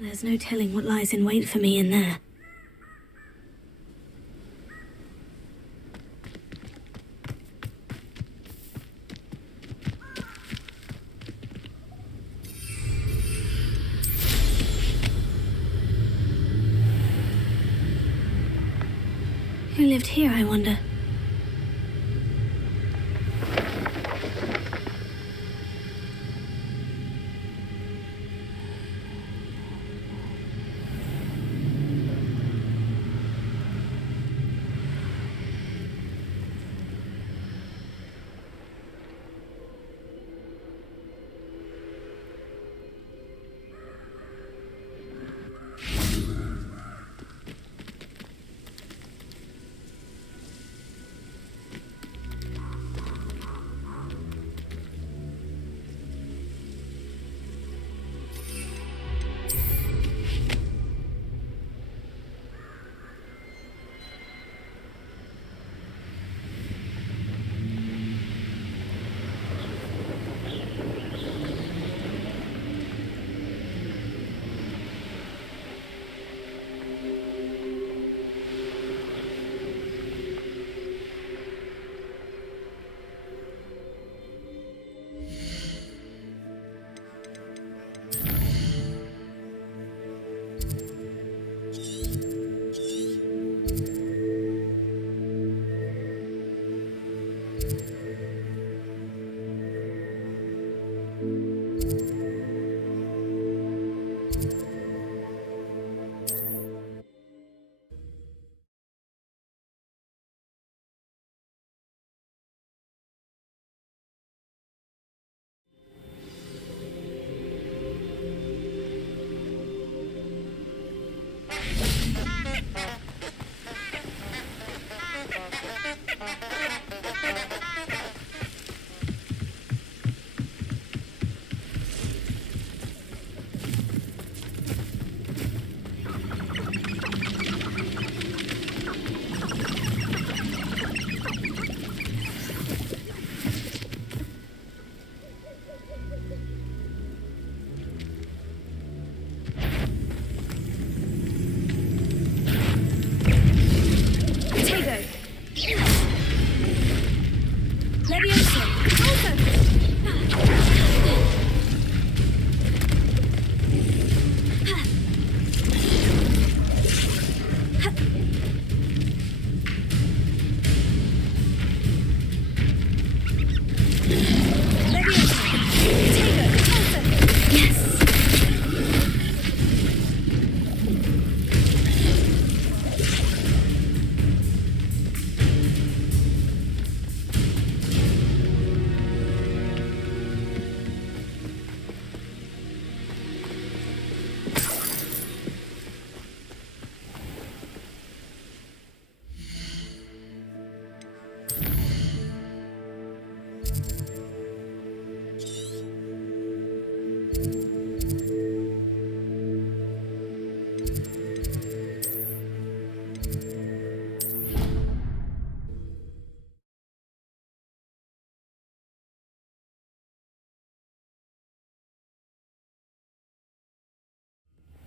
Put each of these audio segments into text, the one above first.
There's no telling what lies in wait for me in there. Who lived here, I wonder?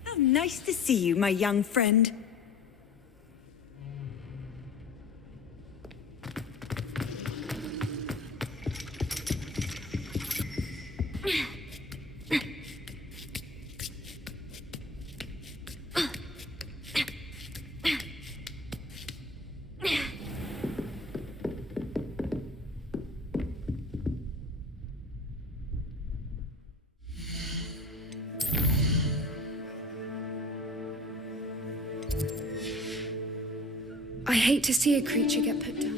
How nice to see you, my young friend. I hate to see a creature get put down.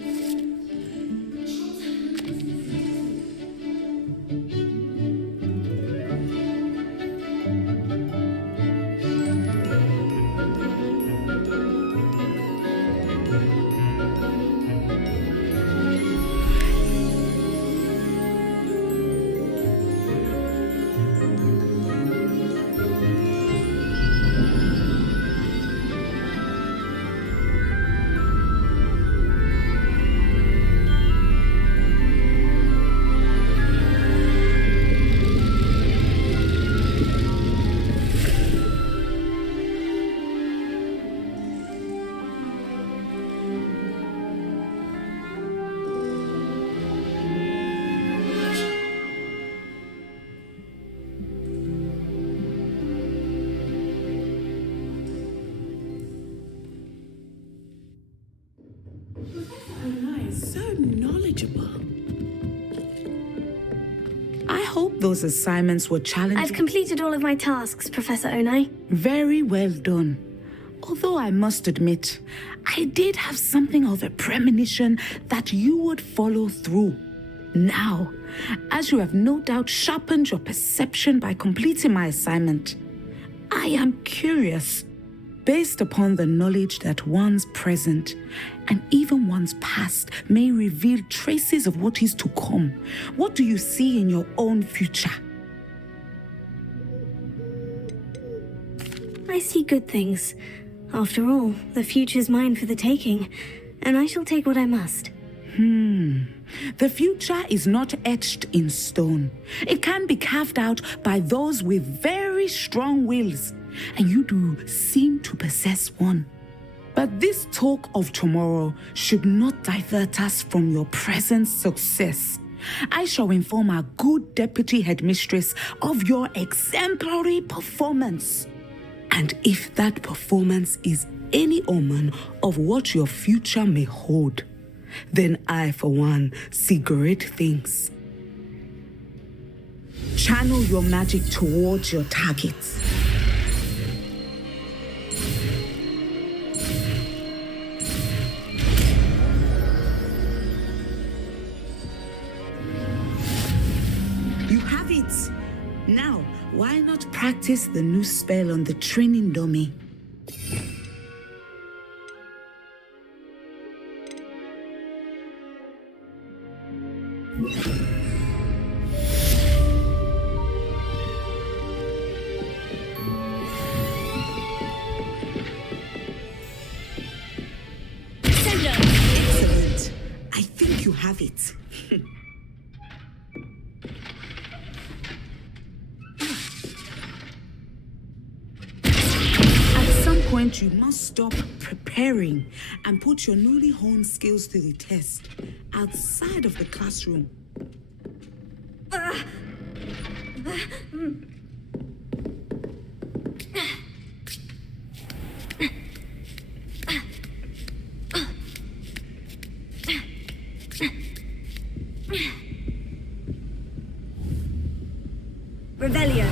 unteachable. I hope those assignments were challenging. I've completed all of my tasks, Professor Onai. Very well done. Although I must admit, I did have something of a premonition that you would follow through. Now, as you have no doubt sharpened your perception by completing my assignment, I am curious, based upon the knowledge that one's present and even one's past may reveal traces of what is to come. What do you see in your own future? I see good things. After all, the future's mine for the taking, and I shall take what I must. The future is not etched in stone. It can be carved out by those with very strong wills, and you do seem to possess one. But this talk of tomorrow should not divert us from your present success. I shall inform our good deputy headmistress of your exemplary performance. And if that performance is any omen of what your future may hold, then I, for one, see great things. Channel your magic towards your targets. You have it. Now, why not practice the new spell on the training dummy? Excellent. I think you have it. At some point, you must stop preparing and put your newly honed skills to the test outside of the classroom. Revelio.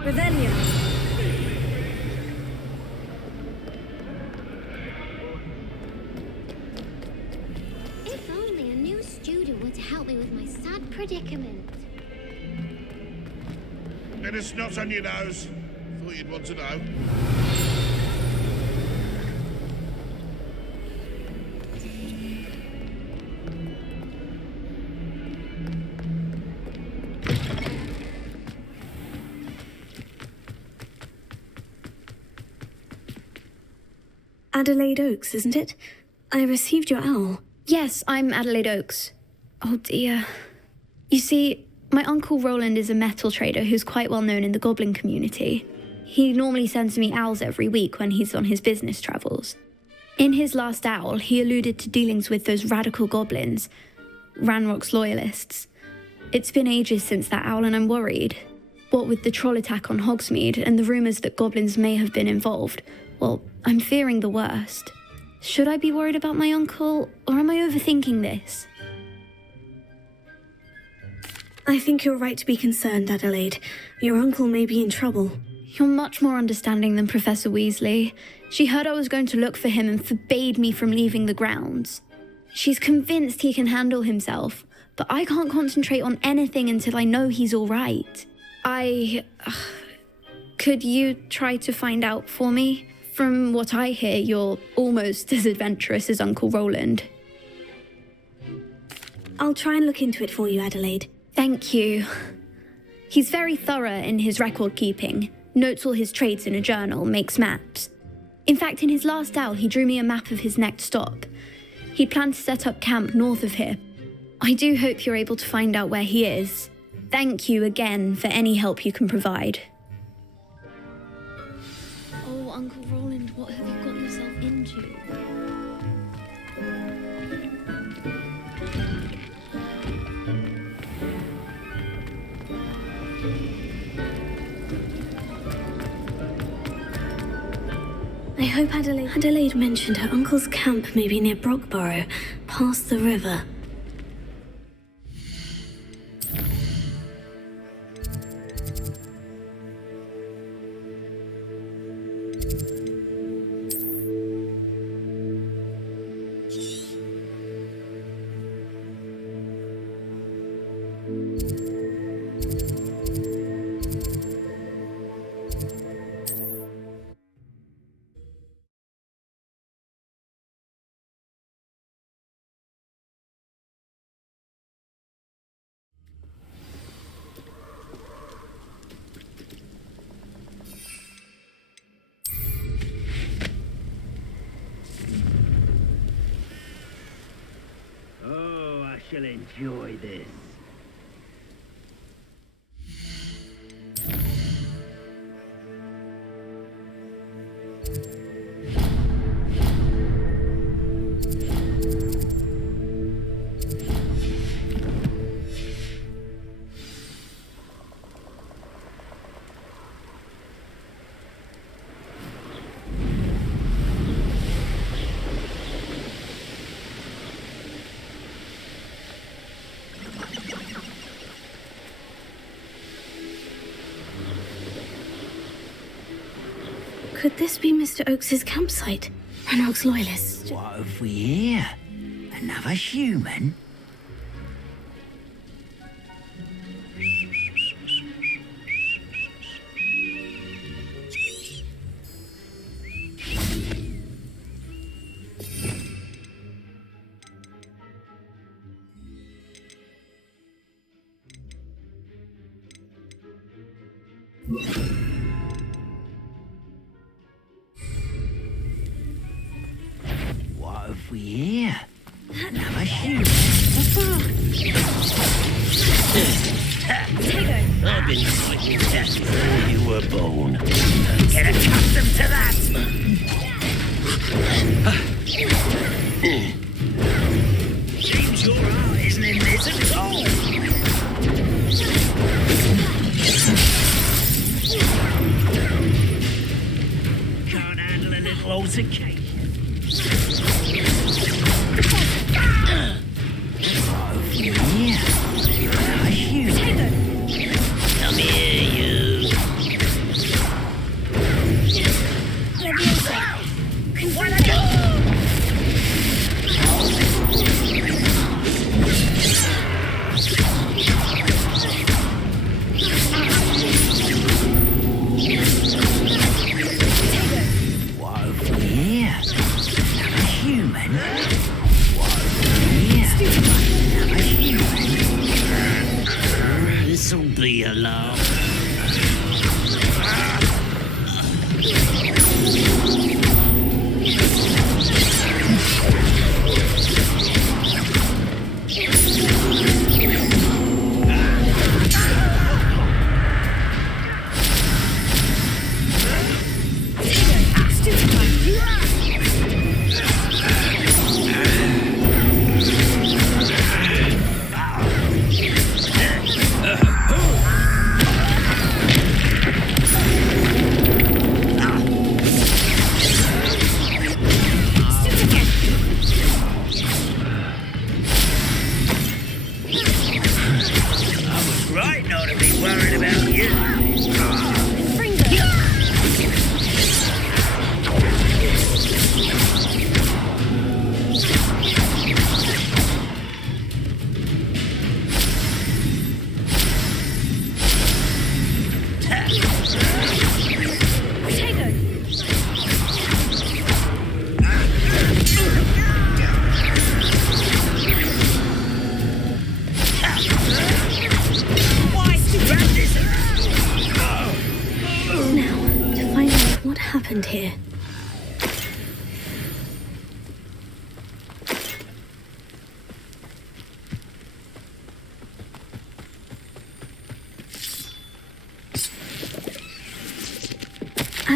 Revelio. If only a new student were to help me with my sad predicament. Get a snot on your nose. Thought you'd want to know. Adelaide Oaks, isn't it? I received your owl. Yes, I'm Adelaide Oaks. Oh dear. You see, my uncle Roland is a metal trader who's quite well known in the goblin community. He normally sends me owls every week when he's on his business travels. In his last owl, he alluded to dealings with those radical goblins, Ranrock's loyalists. It's been ages since that owl and I'm worried. What with the troll attack on Hogsmeade and the rumours that goblins may have been involved, well, I'm fearing the worst. Should I be worried about my uncle, or am I overthinking this? I think you're right to be concerned, Adelaide. Your uncle may be in trouble. You're much more understanding than Professor Weasley. She heard I was going to look for him and forbade me from leaving the grounds. She's convinced he can handle himself, but I can't concentrate on anything until I know he's all right. Could you try to find out for me? From what I hear, you're almost as adventurous as Uncle Roland. I'll try and look into it for you, Adelaide. Thank you. He's very thorough in his record keeping, notes all his trades in a journal, makes maps. In fact, in his last owl, he drew me a map of his next stop. He'd planned to set up camp north of here. I do hope you're able to find out where he is. Thank you again for any help you can provide. Oh, Uncle Roland, what have you got yourself into? I hope Adelaide mentioned her uncle's camp may be near Brockborough, past the river. Shall enjoy this. Could this be Mr. Oakes's campsite? Ranrock's loyalist. What have we here? Another human? What have we here? Another human? I've been fighting death before you were born. Get accustomed to that! Seems your heart isn't in this at all! Can't handle a little altercation. Come here, you. What have we here? A human?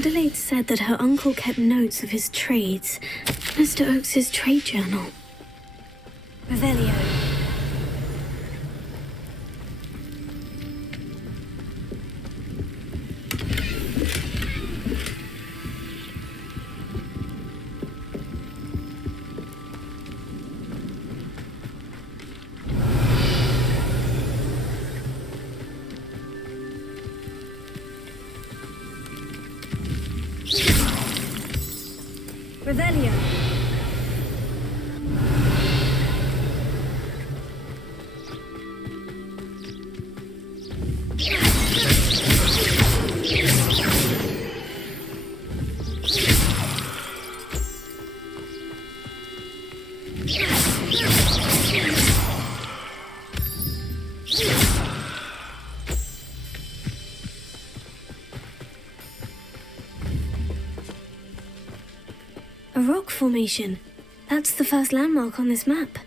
Adelaide said that her uncle kept notes of his trades. Mr. Oakes's trade journal. Revelio. Revelio. A rock formation. That's the first landmark on this map.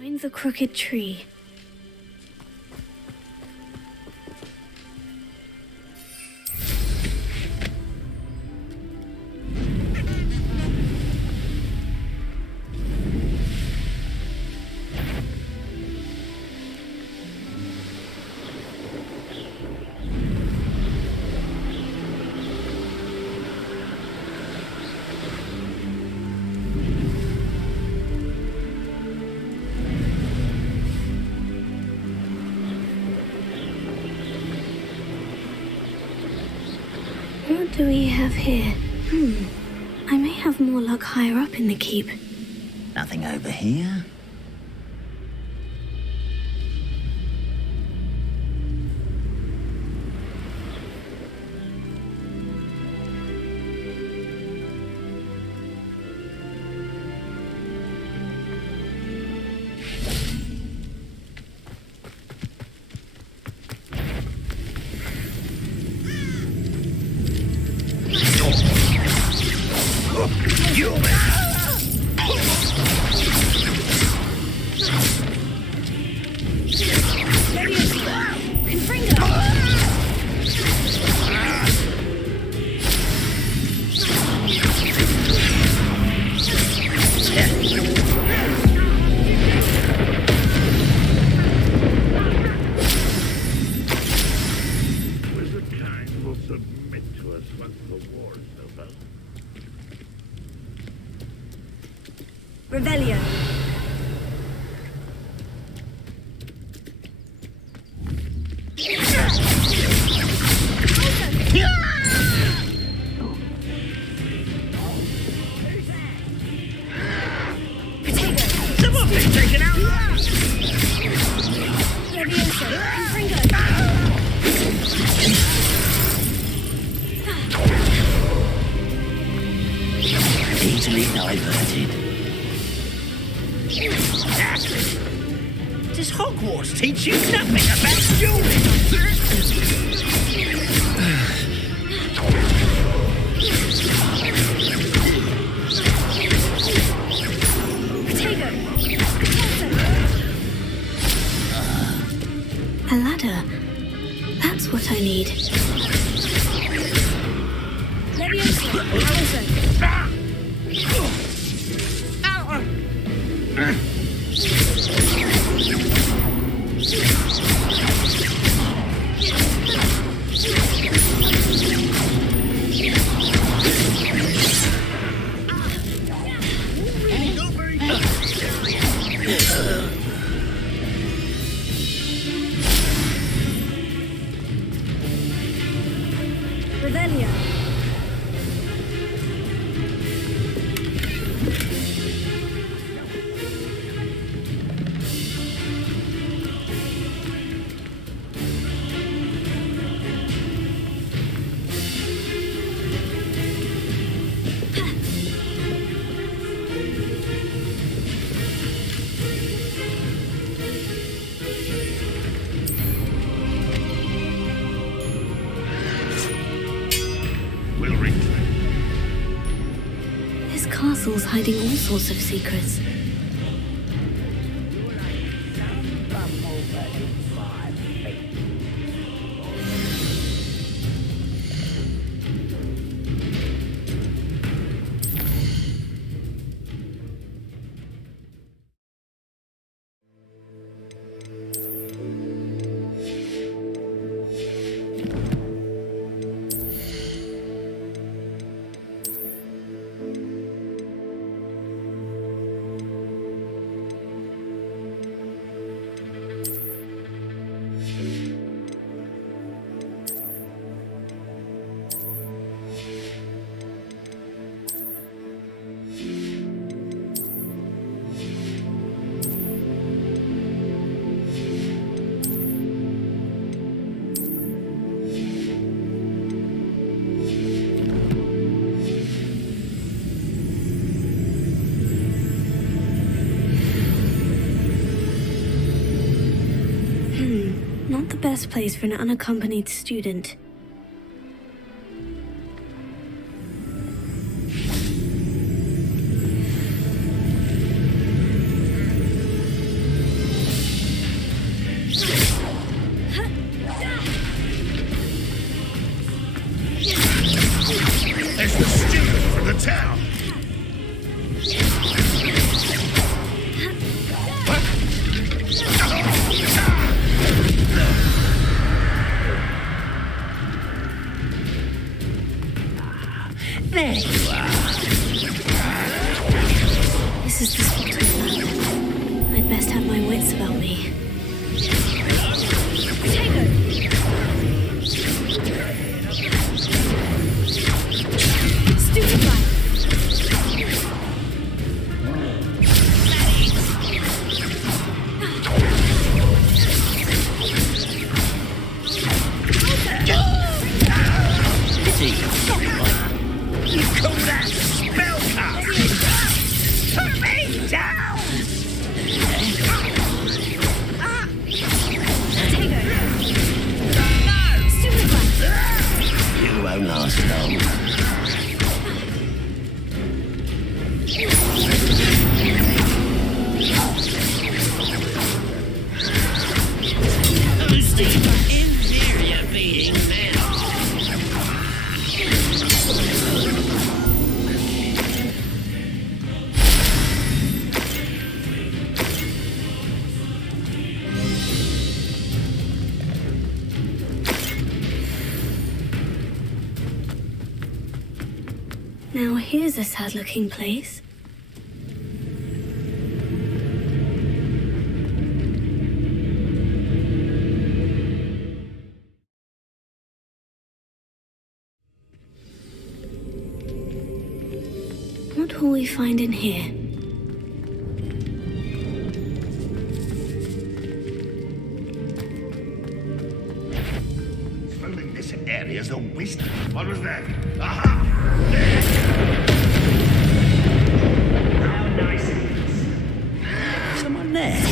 Find the crooked tree. What do we have here? I may have more luck higher up in the keep. Nothing over here. Revelio. Easily diverted. Does Hogwarts teach you nothing about dueling? A ladder. That's what I need. Revelio. castles hiding all sorts of secrets. Not the best place for an unaccompanied student. It's the student from the town. There you are. This is the spot I found. I'd best have my wits about me. You call that spellcast? Put me down! You won't last long. Who's the inferior being now? Now here's a sad-looking place. What will we find in here? Filling this area's a waste. What was that? Aha! There! How nice it is. Someone there.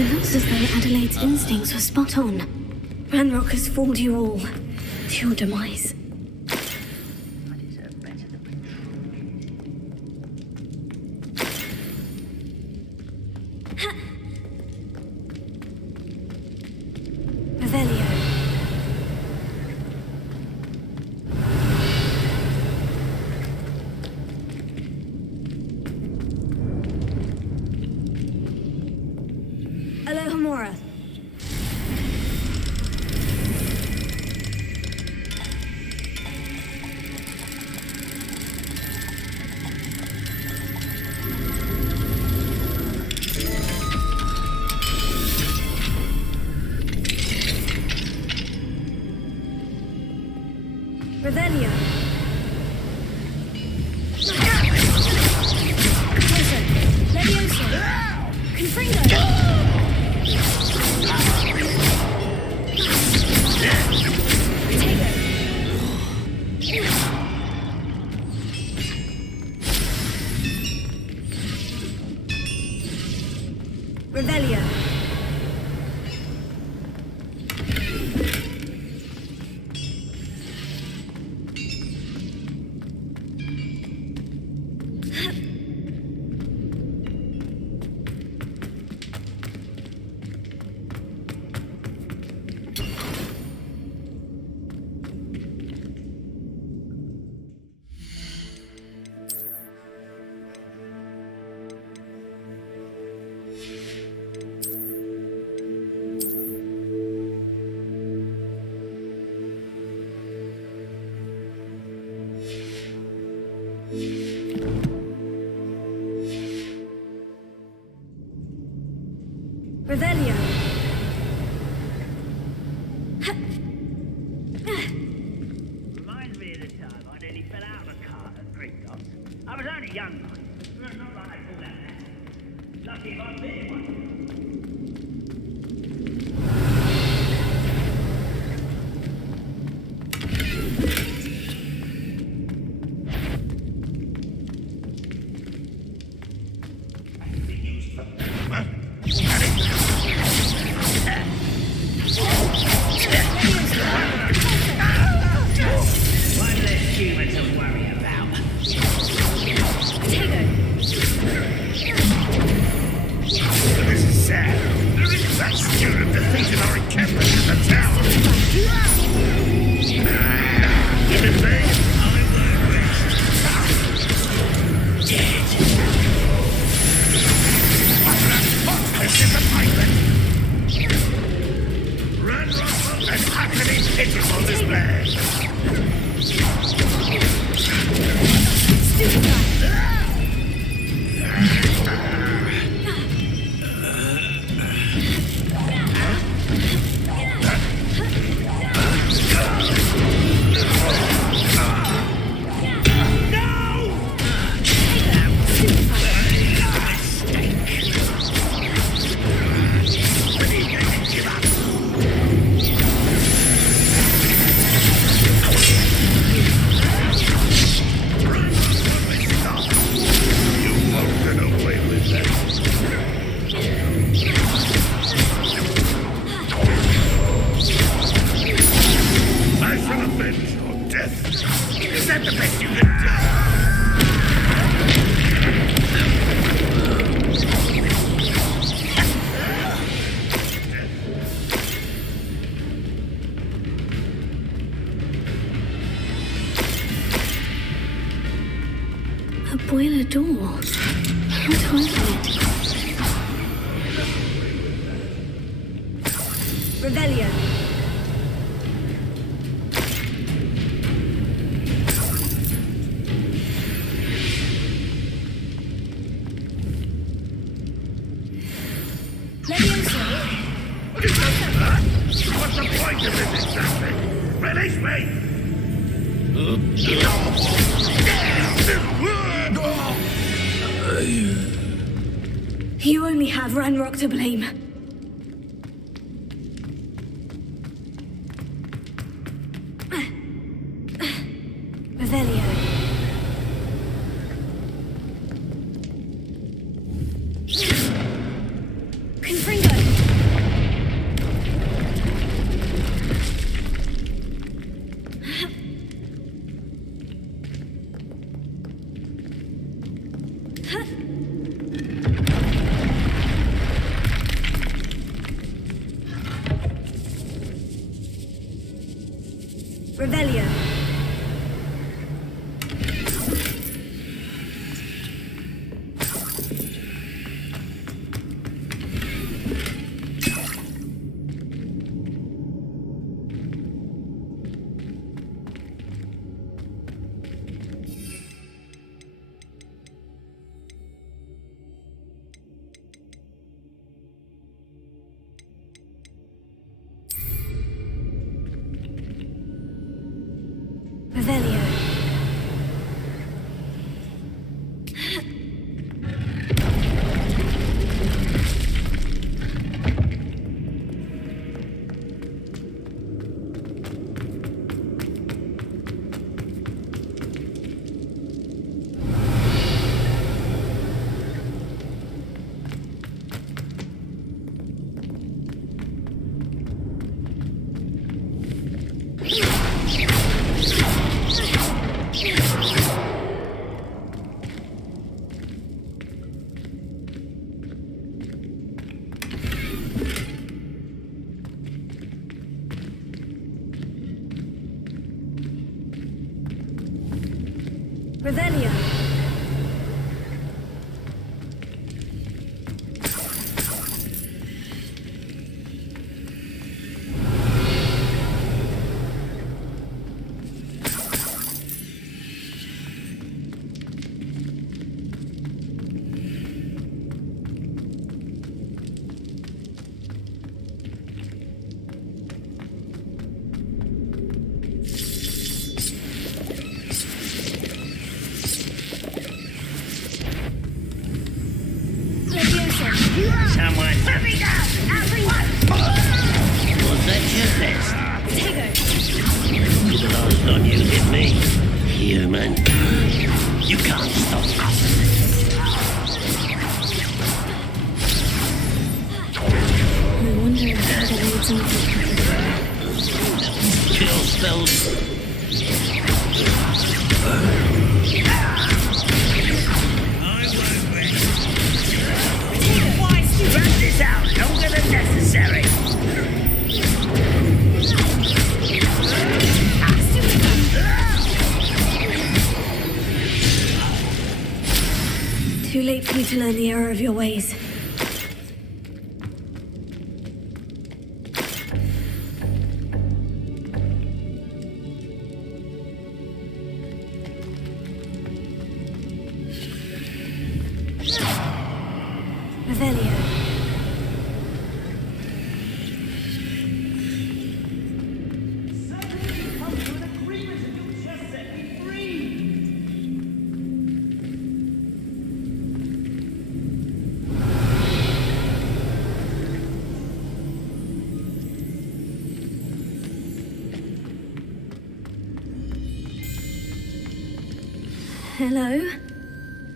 It looks as though Adelaide's instincts were spot on. Ranrock has fooled you all. To your demise. Revelio. Alohomora. Revelio. Closer. Levioso. Confringo. Revelio. Revelio. Reminds me of the time I nearly fell out of a cart at Gringotts. I was only young, mind. Not like they call that now. Lucky if I've been one. One less human to worry about. This is sad. That student defeated our encampment in the tower. Give it back. This is the pilot. Run, Russell, and utterly pitiful display. You won't get away with that. I shall avenge your death. Is that the best you can do? A boiler door. What was it? Revelio. What's the point of this exactly? Release me! You only have Ranrock to blame. Revelio. Confringo! Revelio. Revelio. Someone. Put me down! Everyone! Was that your best? You're the last lot you hit me. Human. You can't stop us. I wonder how that leads on. Kill spells. Run this out longer than necessary. Too late for me to learn the error of your ways. Revelio. Hello?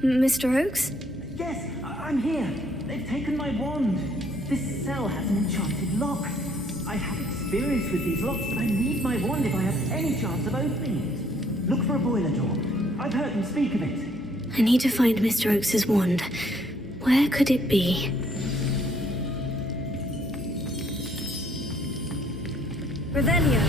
Mr. Oakes? Yes, I'm here. They've taken my wand. This cell has an enchanted lock. I have experience with these locks, but I need my wand if I have any chance of opening it. Look for a boiler door. I've heard them speak of it. I need to find Mr. Oakes' wand. Where could it be? Revelio.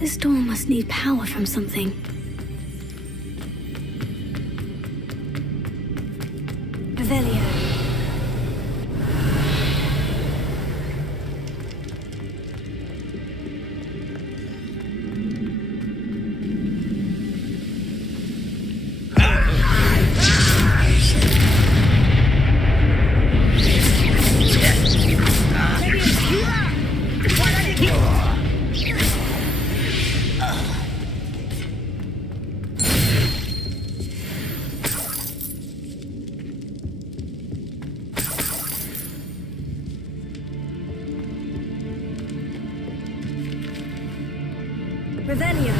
This door must need power from something. Revelio. Revelio.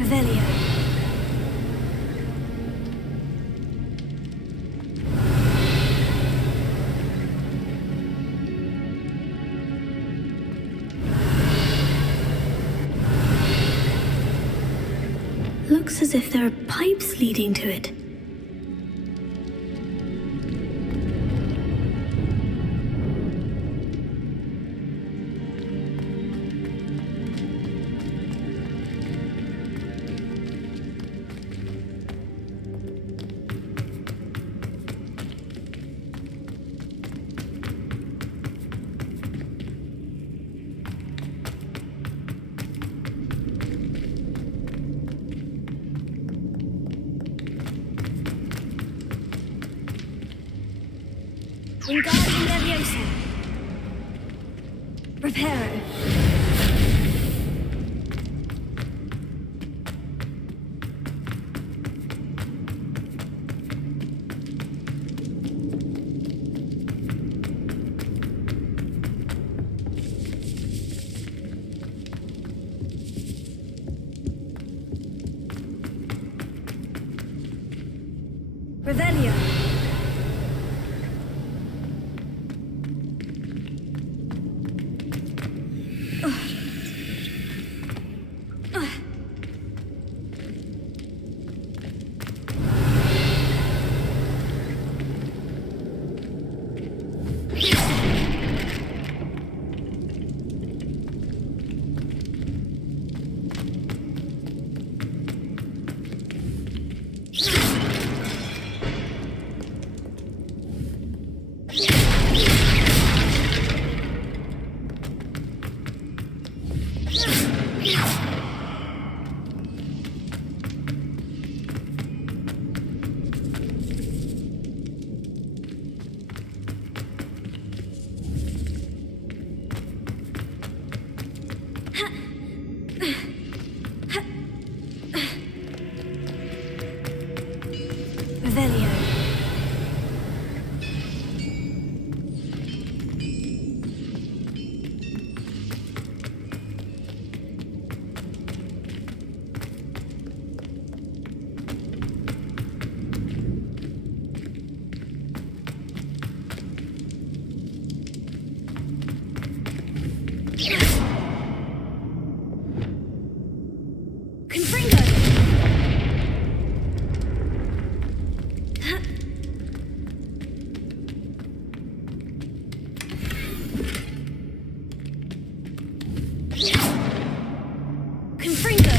Revelio. Looks as if there are pipes leading to it. Wingardium Leviosa. Reparo. Revelio. Revelio. Confringo. Confringo.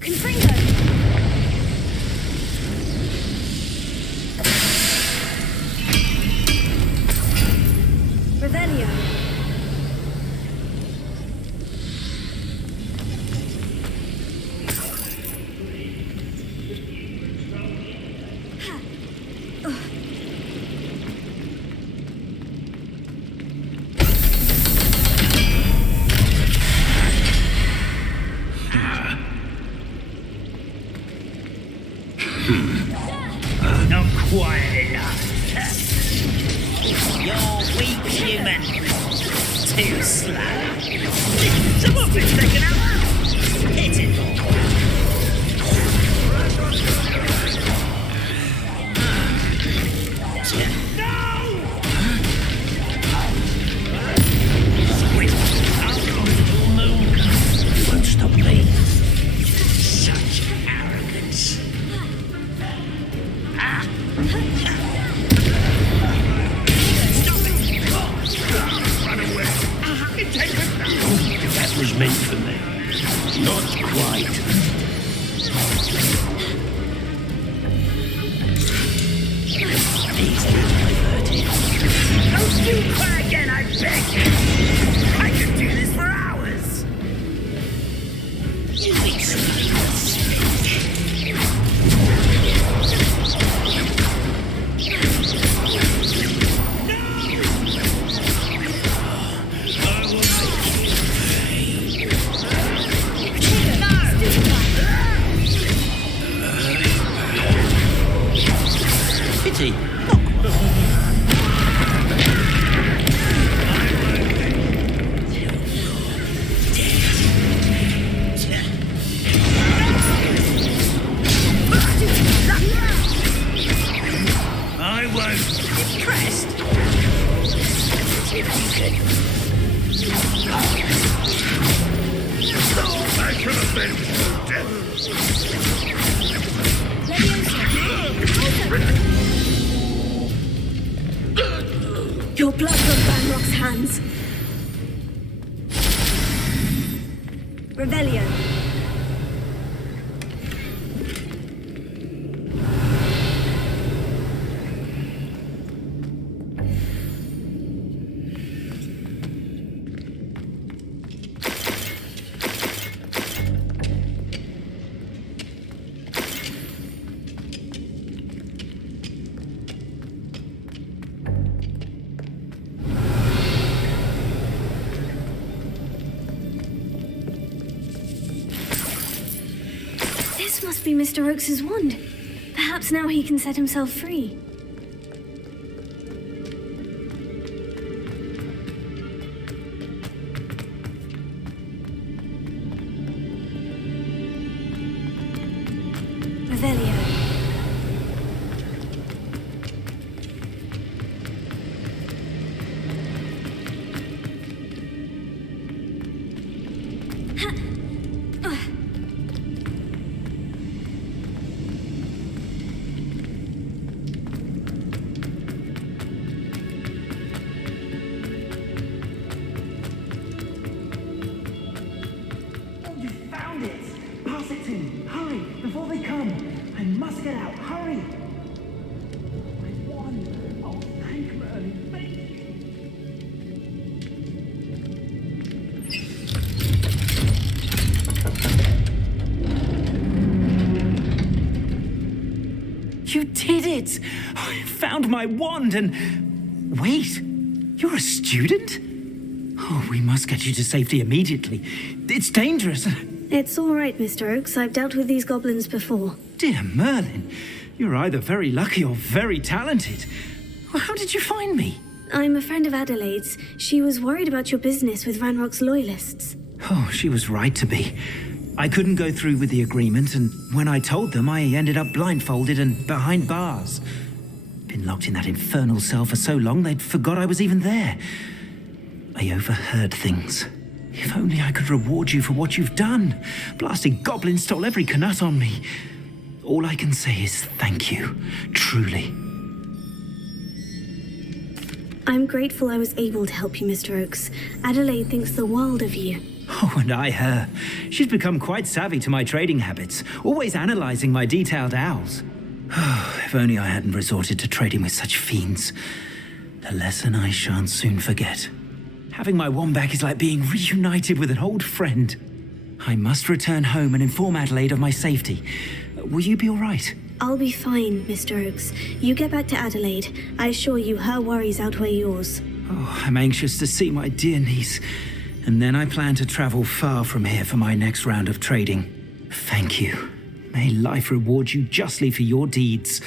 Confringo. Revelio. Not quite enough. You're weak, human. Too slow. Someone's been taken out. Hit it. Not quite. Please get diverted. Don't you cry again, I beg you! I could do this for hours! You expect us. Pity. I won't. Impressed? I shall avenge your death. Your blood on Banrock's hands. Revelio. This must be Mr. Oakes's wand. Perhaps now he can set himself free. Revelio. Oh, you found it! Pass it to me. Hurry, before they come. I must get out. Hurry! My wand. Oh, thank Merlin. Thank you. You did it! I found my wand and... Wait, you're a student? Oh, we must get you to safety immediately. It's dangerous. It's all right, Mr. Oakes. I've dealt with these goblins before. Dear Merlin, you're either very lucky or very talented. Well, how did you find me? I'm a friend of Adelaide's. She was worried about your business with Ranrock's loyalists. Oh, she was right to be. I couldn't go through with the agreement, and when I told them, I ended up blindfolded and behind bars. Been locked in that infernal cell for so long, they'd forgot I was even there. I overheard things. If only I could reward you for what you've done. Blasting goblins stole every canut on me. All I can say is thank you, truly. I'm grateful I was able to help you, Mr. Oakes. Adelaide thinks the world of you. Oh, and I her. She's become quite savvy to my trading habits, always analysing my detailed owls. If only I hadn't resorted to trading with such fiends. A lesson I shan't soon forget. Having my wand back is like being reunited with an old friend. I must return home and inform Adelaide of my safety. Will you be all right? I'll be fine, Mr. Oakes. You get back to Adelaide. I assure you her worries outweigh yours. Oh, I'm anxious to see my dear niece. And then I plan to travel far from here for my next round of trading. Thank you. May life reward you justly for your deeds.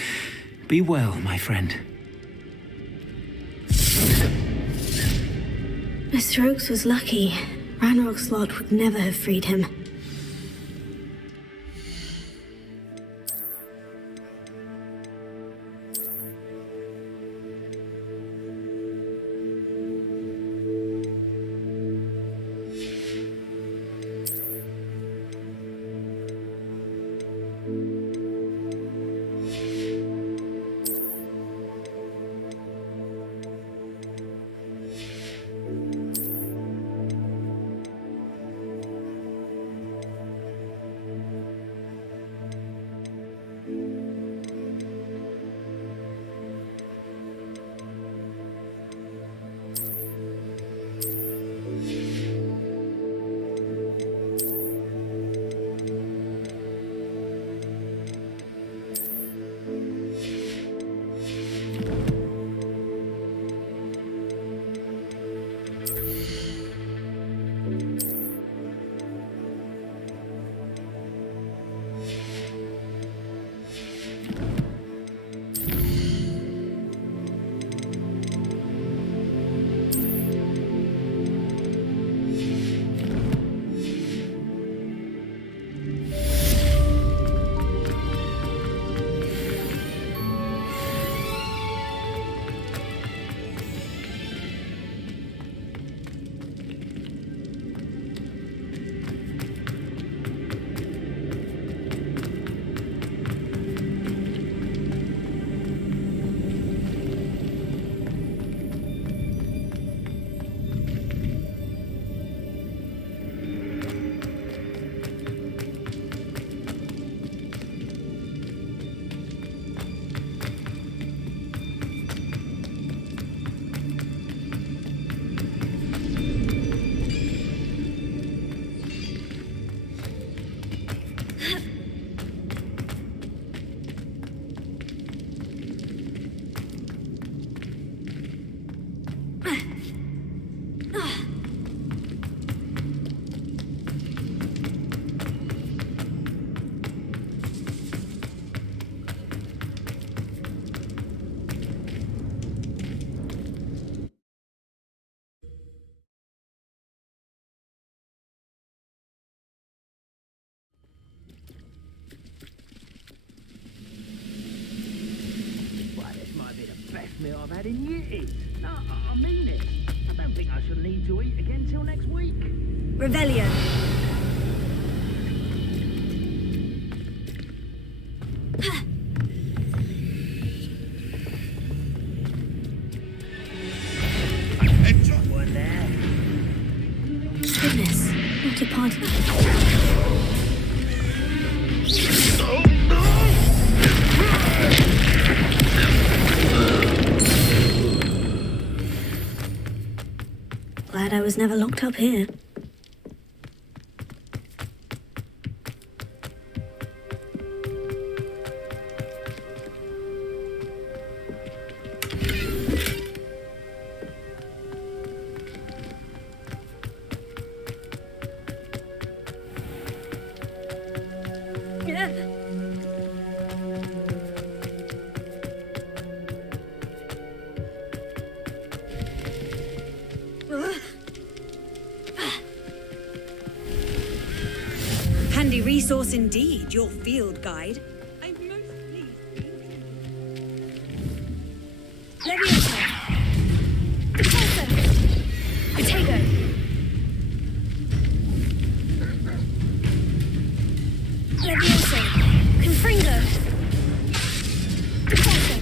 Be well, my friend. Mr. Oakes was lucky. Ranrock's lot would never have freed him. best meal I've had in years. No, I mean it. I don't think I shall need to eat again till next week. Revelio. One there. Goodness, what a party. Glad I was never locked up here. Handy resource indeed, your field guide. I'm most pleased. Leviosa. Repulso. Potato. Leviosa. Confringo. Repulso.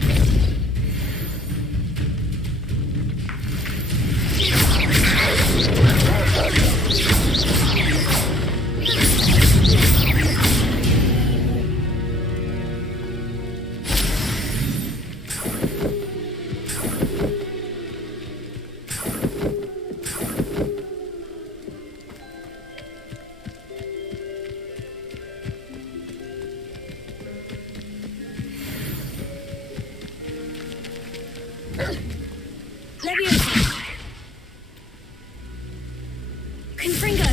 Leviosa. Confringo.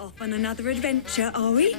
Off on another adventure, are we?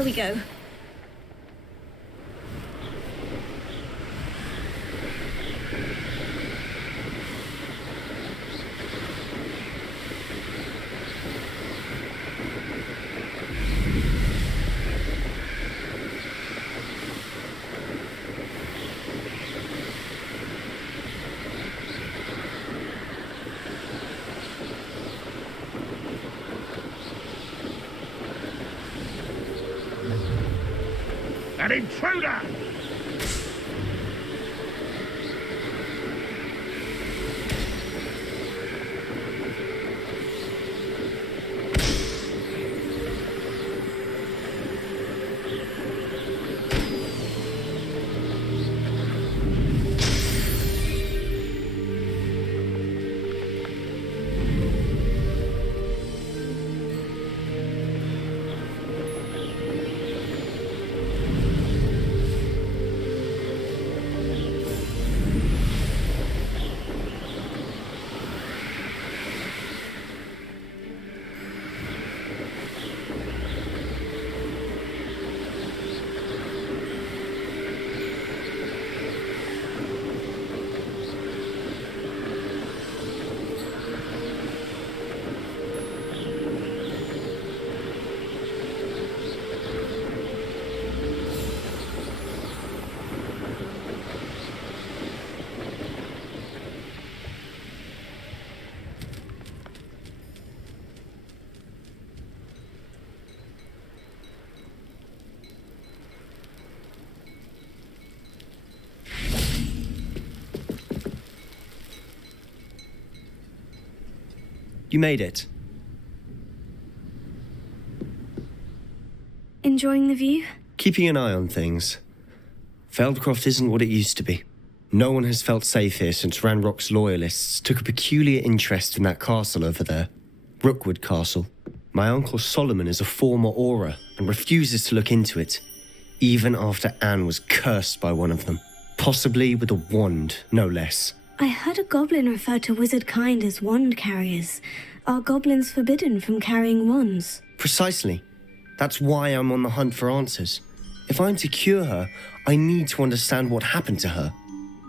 There we go. An intruder! You made it. Enjoying the view? Keeping an eye on things. Feldcroft isn't what it used to be. No one has felt safe here since Ranrock's loyalists took a peculiar interest in that castle over there. Rookwood Castle. My uncle Solomon is a former Auror and refuses to look into it, even after Anne was cursed by one of them. Possibly with a wand, no less. I heard a goblin refer to wizard kind as wand carriers. Are goblins forbidden from carrying wands? Precisely. That's why I'm on the hunt for answers. If I'm to cure her, I need to understand what happened to her.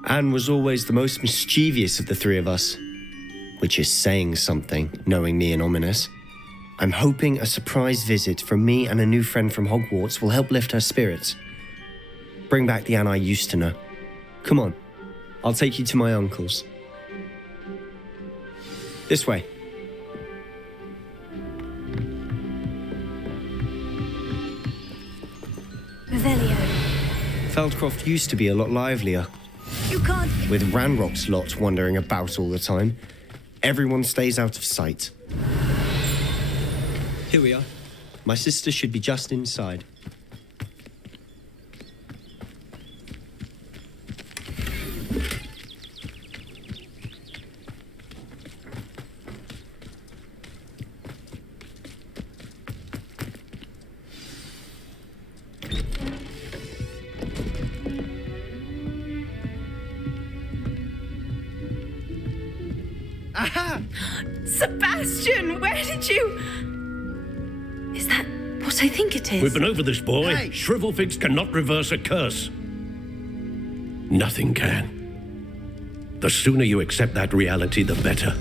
Anne was always the most mischievous of the three of us. Which is saying something, knowing me and Ominous. I'm hoping a surprise visit from me and a new friend from Hogwarts will help lift her spirits. Bring back the Anne I used to know. Come on, I'll take you to my uncle's. This way. Revelio. Feldcroft used to be a lot livelier. You can't... With Ranrock's lot wandering about all the time, everyone stays out of sight. Here we are. My sister should be just inside. Aha! Sebastian, where did you... Is that what I think it is? We've been over this, boy. Hey. Shrivelfigs cannot reverse a curse. Nothing can. The sooner you accept that reality, the better.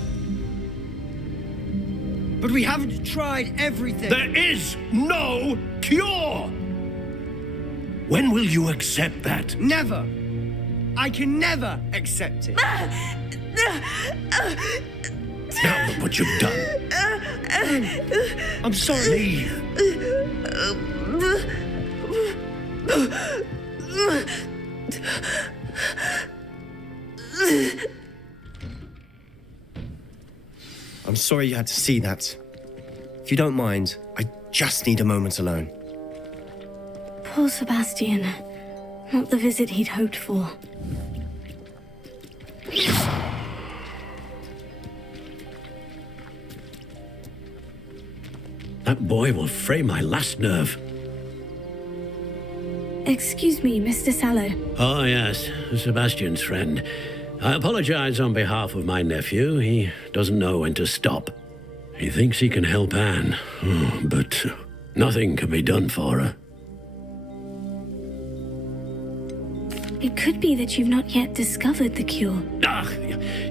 But we haven't tried everything. There is no cure! When will you accept that? Never. I can never accept it. Now look what you've done. I'm sorry. Leave. I'm sorry you had to see that. If you don't mind, I just need a moment alone. Poor Sebastian. Not the visit he'd hoped for. That boy will fray my last nerve. Excuse me, Mr. Sallow. Oh, yes, Sebastian's friend. I apologize on behalf of my nephew. He doesn't know when to stop. He thinks he can help Anne, but nothing can be done for her. It could be that you've not yet discovered the cure. Ah,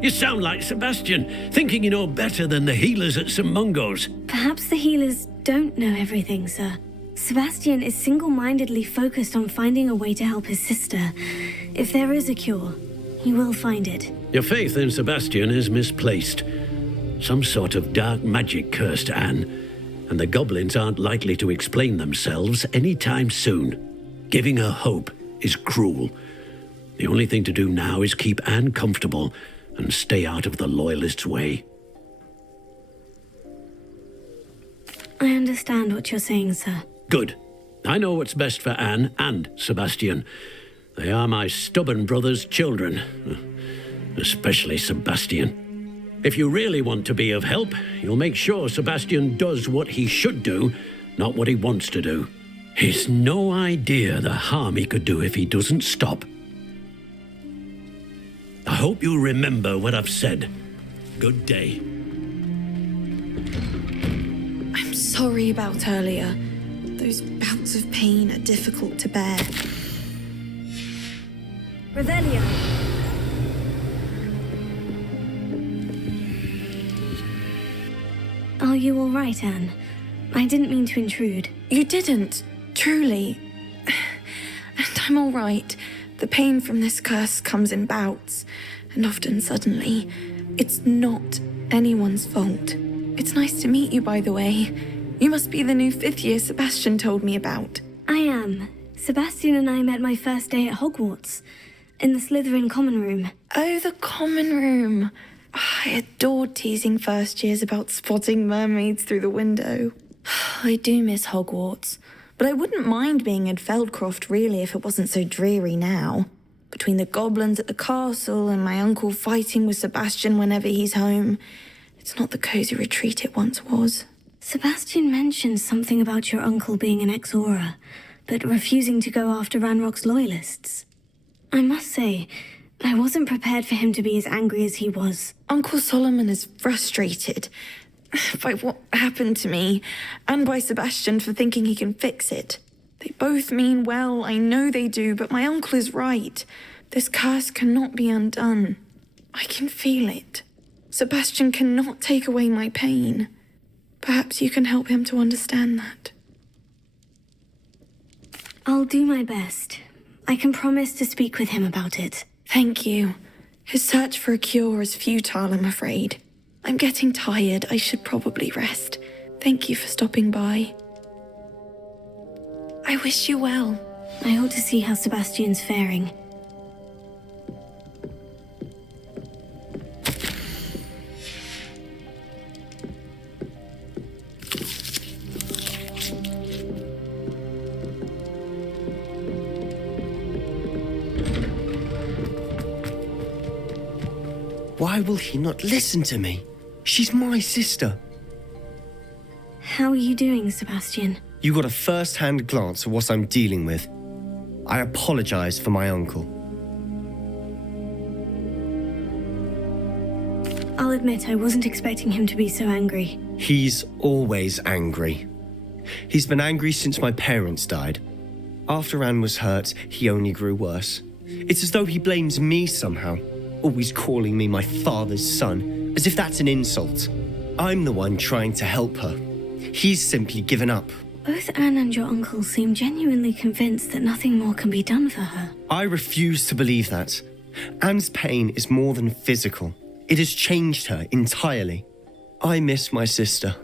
you sound like Sebastian, thinking you know better than the healers at St. Mungo's. Perhaps the healers don't know everything, sir. Sebastian is single-mindedly focused on finding a way to help his sister. If there is a cure, he will find it. Your faith in Sebastian is misplaced. Some sort of dark magic cursed Anne, and the goblins aren't likely to explain themselves anytime soon. Giving her hope is cruel. The only thing to do now is keep Anne comfortable and stay out of the Loyalists' way. I understand what you're saying, sir. Good. I know what's best for Anne and Sebastian. They are my stubborn brother's children, especially Sebastian. If you really want to be of help, you'll make sure Sebastian does what he should do, not what he wants to do. He's no idea the harm he could do if he doesn't stop. I hope you'll remember what I've said. Good day. I'm sorry about earlier. Those bouts of pain are difficult to bear. Revelio. Are you all right, Anne? I didn't mean to intrude. You didn't, truly. And I'm all right. The pain from this curse comes in bouts, and often suddenly. It's not anyone's fault. It's nice to meet you, by the way. You must be the new 5th year Sebastian told me about. I am. Sebastian and I met my first day at Hogwarts, in the Slytherin common room. Oh, the common room. I adored teasing first years about spotting mermaids through the window. I do miss Hogwarts, but I wouldn't mind being in Feldcroft really if it wasn't so dreary now. Between the goblins at the castle and my uncle fighting with Sebastian whenever he's home, it's not the cozy retreat it once was. Sebastian mentioned something about your uncle being an ex-Auror, but refusing to go after Ranrock's Loyalists. I must say, I wasn't prepared for him to be as angry as he was. Uncle Solomon is frustrated by what happened to me, and by Sebastian for thinking he can fix it. They both mean well, I know they do, but my uncle is right. This curse cannot be undone. I can feel it. Sebastian cannot take away my pain. Perhaps you can help him to understand that. I'll do my best. I can promise to speak with him about it. Thank you. His search for a cure is futile, I'm afraid. I'm getting tired. I should probably rest. Thank you for stopping by. I wish you well. I ought to see how Sebastian's faring. Why will he not listen to me? She's my sister. How are you doing, Sebastian? You got a first-hand glance at what I'm dealing with. I apologize for my uncle. I'll admit I wasn't expecting him to be so angry. He's always angry. He's been angry since my parents died. After Anne was hurt, he only grew worse. It's as though he blames me somehow, always calling me my father's son, as if that's an insult. I'm the one trying to help her. He's simply given up. Both Anne and your uncle seem genuinely convinced that nothing more can be done for her. I refuse to believe that. Anne's pain is more than physical. It has changed her entirely. I miss my sister.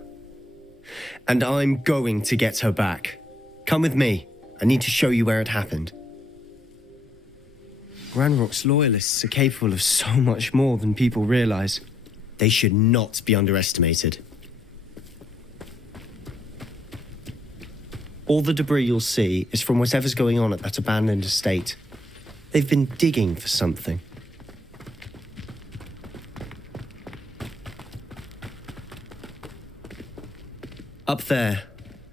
And I'm going to get her back. Come with me. I need to show you where it happened. Ranrock's Loyalists are capable of so much more than people realize. They should not be underestimated. All the debris you'll see is from whatever's going on at that abandoned estate. They've been digging for something. Up there,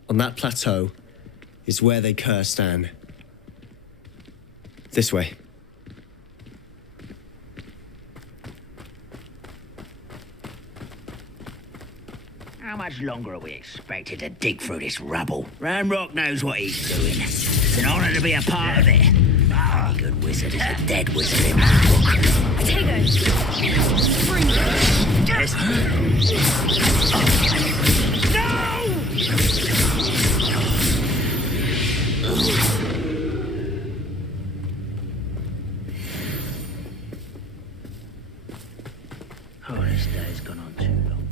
on that plateau, is where they cursed Anne. This way. How much longer are we expected to dig through this rubble? Ranrock knows what he's doing. It's an honor to be a part of it. good wizard is a dead wizard in my book. Potato! Yes. Oh, this day's gone on too long.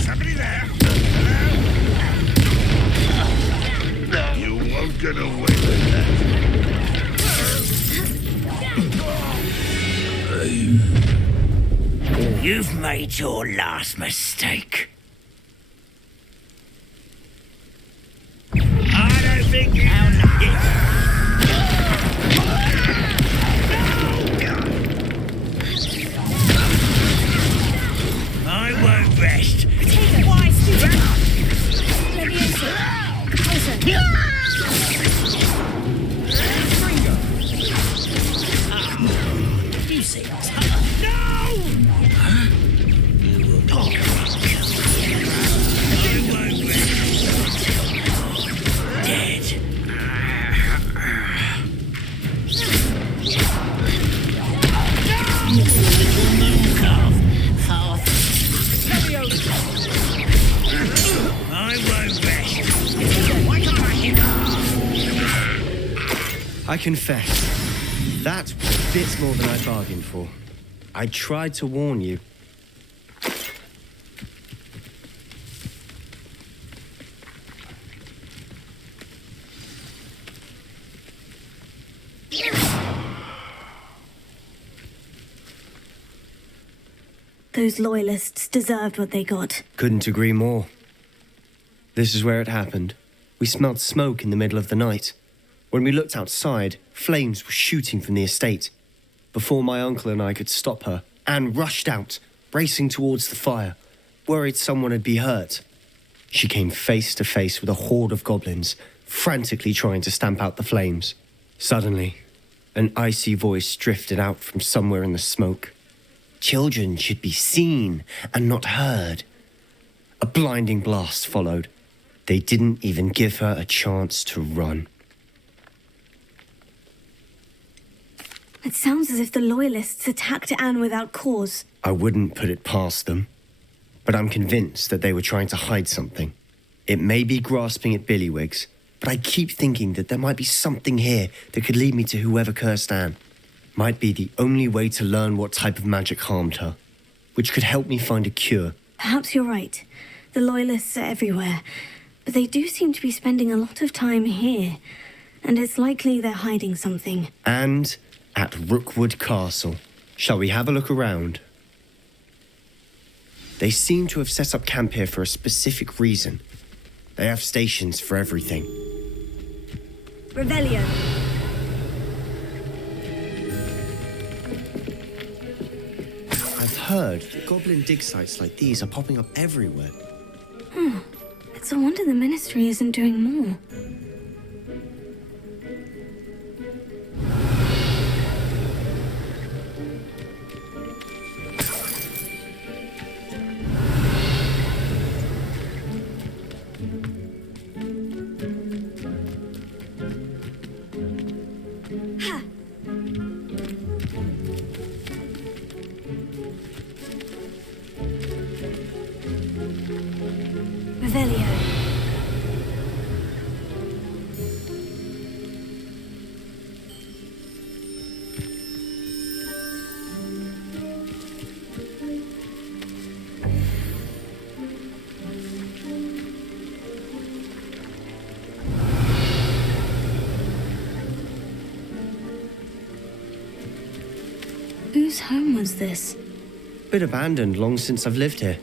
Somebody there? Hello? You won't get away with that. You've made your last mistake. I don't think you I won't rest. Potato! Why, stupid? Leviosa! Closer! You see what's happening? No! You will not I won't rest. Dead. Little moon calf. I won't rest. Why can't I hit I confess, that was a bit more than I bargained for. I tried to warn you. Those loyalists deserved what they got. Couldn't agree more. This is where it happened. We smelled smoke in the middle of the night. When we looked outside, flames were shooting from the estate. Before my uncle and I could stop her, Anne rushed out, racing towards the fire, worried someone had been hurt. She came face to face with a horde of goblins, frantically trying to stamp out the flames. Suddenly, an icy voice drifted out from somewhere in the smoke. Children should be seen and not heard. A blinding blast followed. They didn't even give her a chance to run. It sounds as if the loyalists attacked Anne without cause. I wouldn't put it past them, but I'm convinced that they were trying to hide something. It may be grasping at billywhigs, but I keep thinking that there might be something here that could lead me to whoever cursed Anne. Might be the only way to learn what type of magic harmed her, which could help me find a cure. Perhaps you're right. The loyalists are everywhere, but they do seem to be spending a lot of time here, and it's likely they're hiding something. And at Rookwood Castle. Shall we have a look around? They seem to have set up camp here for a specific reason. They have stations for everything. Revelio. I've heard that goblin dig sites like these are popping up everywhere. It's a wonder the Ministry isn't doing more. Revelio. Whose home was this? Been abandoned long since I've lived here.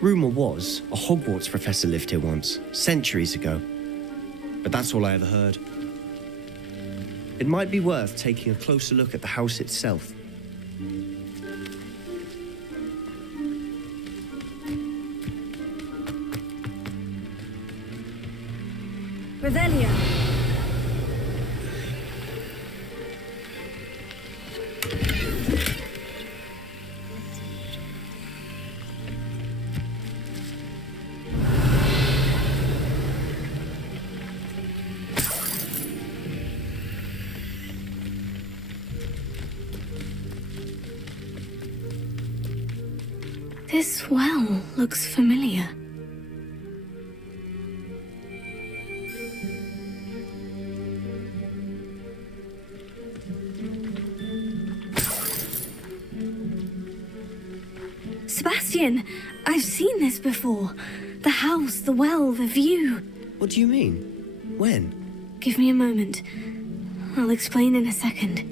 Rumour was a Hogwarts professor lived here once, centuries ago. But that's all I ever heard. It might be worth taking a closer look at the house itself. Revelio. This well looks familiar. Sebastian, I've seen this before. The house, the well, the view. What do you mean? When? Give me a moment. I'll explain in a second.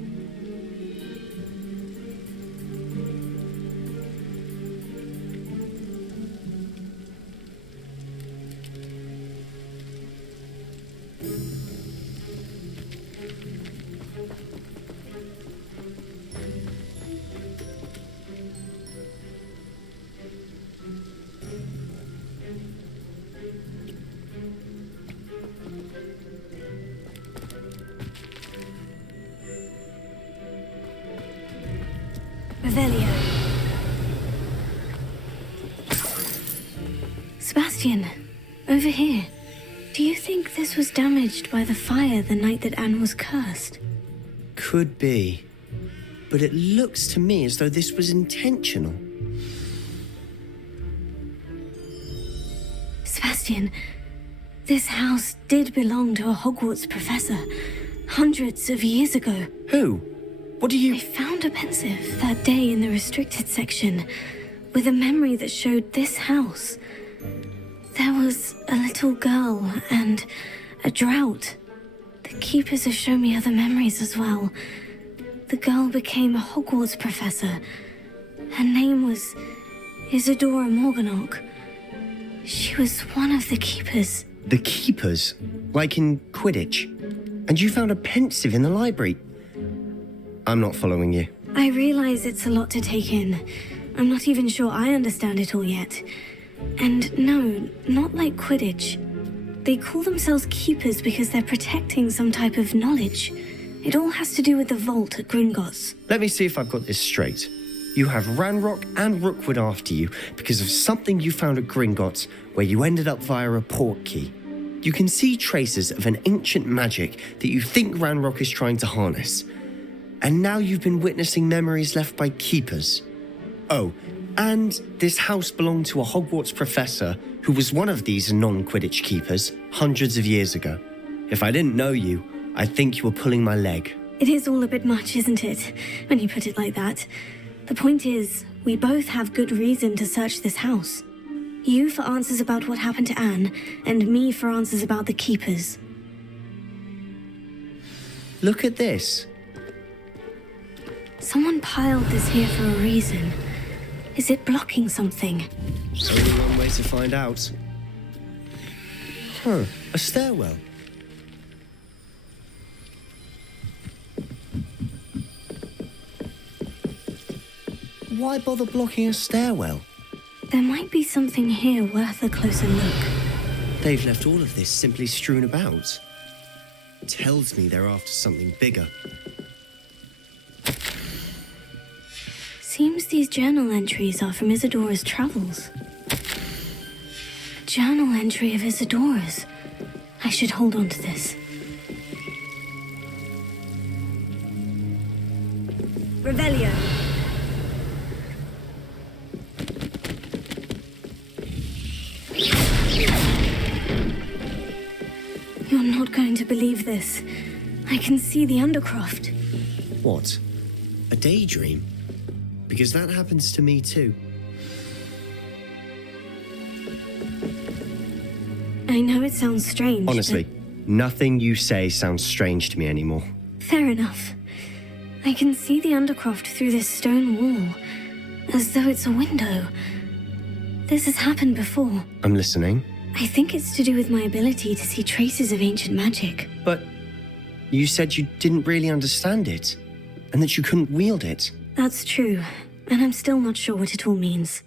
Revelio. Sebastian, over here. Do you think this was damaged by the fire the night that Anne was cursed? Could be. But it looks to me as though this was intentional. Sebastian, this house did belong to a Hogwarts professor hundreds of years ago. Who? What do you... I found a pensive that day in the restricted section with a memory that showed this house. There was a little girl and a drought. The keepers have shown me other memories as well. The girl became a Hogwarts professor. Her name was Isadora Morganach. She was one of the keepers. The keepers? Like in Quidditch? And you found a pensive in the library? I'm not following you. I realize it's a lot to take in. I'm not even sure I understand it all yet. And no, not like Quidditch. They call themselves keepers because they're protecting some type of knowledge. It all has to do with the vault at Gringotts. Let me see if I've got this straight. You have Ranrock and Rookwood after you because of something you found at Gringotts where you ended up via a portkey. You can see traces of an ancient magic that you think Ranrock is trying to harness. And now you've been witnessing memories left by keepers. Oh, and this house belonged to a Hogwarts professor who was one of these non-Quidditch keepers hundreds of years ago. If I didn't know you, I'd think you were pulling my leg. It is all a bit much, isn't it, when you put it like that? The point is, we both have good reason to search this house. You for answers about what happened to Anne, and me for answers about the keepers. Look at this. Someone piled this here for a reason. Is it blocking something? Only one way to find out. Huh, a stairwell. Why bother blocking a stairwell? There might be something here worth a closer look. They've left all of this simply strewn about. Tells me they're after something bigger. Seems these journal entries are from Isadora's travels. A journal entry of Isadora's. I should hold on to this. Revelio. You're not going to believe this. I can see the Undercroft. What? A daydream? Because that happens to me too. I know it sounds strange. Honestly, nothing you say sounds strange to me anymore. Fair enough. I can see the Undercroft through this stone wall, as though it's a window. This has happened before. I'm listening. I think it's to do with my ability to see traces of ancient magic. But you said you didn't really understand it, and that you couldn't wield it. That's true, and I'm still not sure what it all means.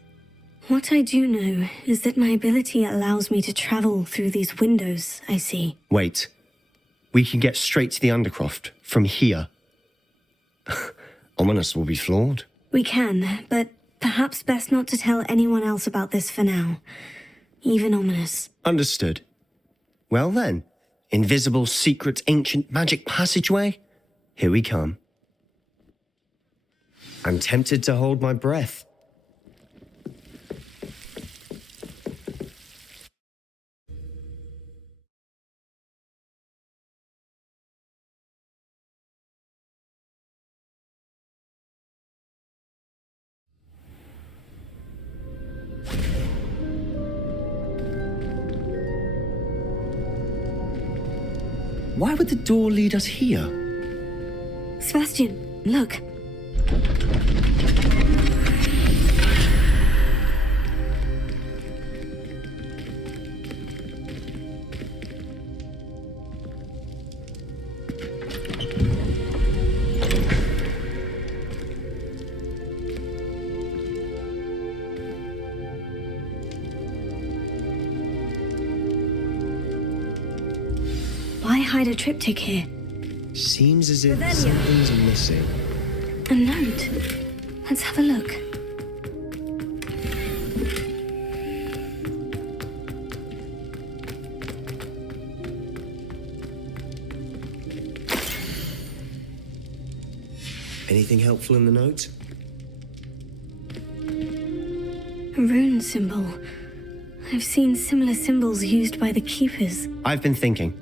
What I do know is that my ability allows me to travel through these windows I see. Wait. We can get straight to the Undercroft from here. Ominous will be floored. We can, but perhaps best not to tell anyone else about this for now. Even Ominous. Understood. Well then, invisible, secret, ancient magic passageway? Here we come. I'm tempted to hold my breath. Why would the door lead us here? Sebastian, look. Why hide a triptych here? Seems as if something's missing. A note. Let's have a look. Anything helpful in the note? A rune symbol. I've seen similar symbols used by the keepers. I've been thinking.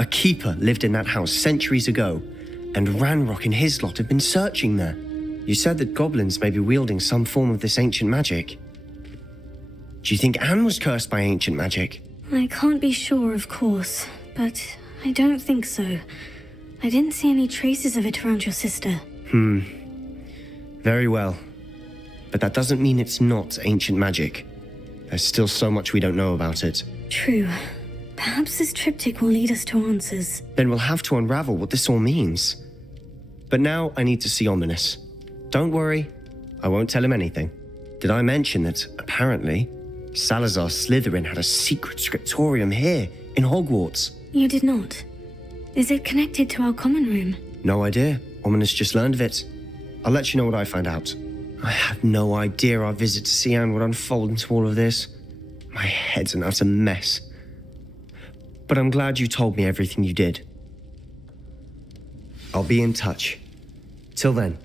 A keeper lived in that house centuries ago, and Ranrock and his lot have been searching there. You said that goblins may be wielding some form of this ancient magic. Do you think Anne was cursed by ancient magic? I can't be sure, of course, but I don't think so. I didn't see any traces of it around your sister. Very well. But that doesn't mean it's not ancient magic. There's still so much we don't know about it. True. Perhaps this triptych will lead us to answers. Then we'll have to unravel what this all means. But now I need to see Ominous. Don't worry, I won't tell him anything. Did I mention that, apparently, Salazar Slytherin had a secret scriptorium here in Hogwarts? You did not. Is it connected to our common room? No idea. Ominous just learned of it. I'll let you know what I find out. I had no idea our visit to see Anne would unfold into all of this. My head's an utter mess. But I'm glad you told me everything you did. I'll be in touch. Till then.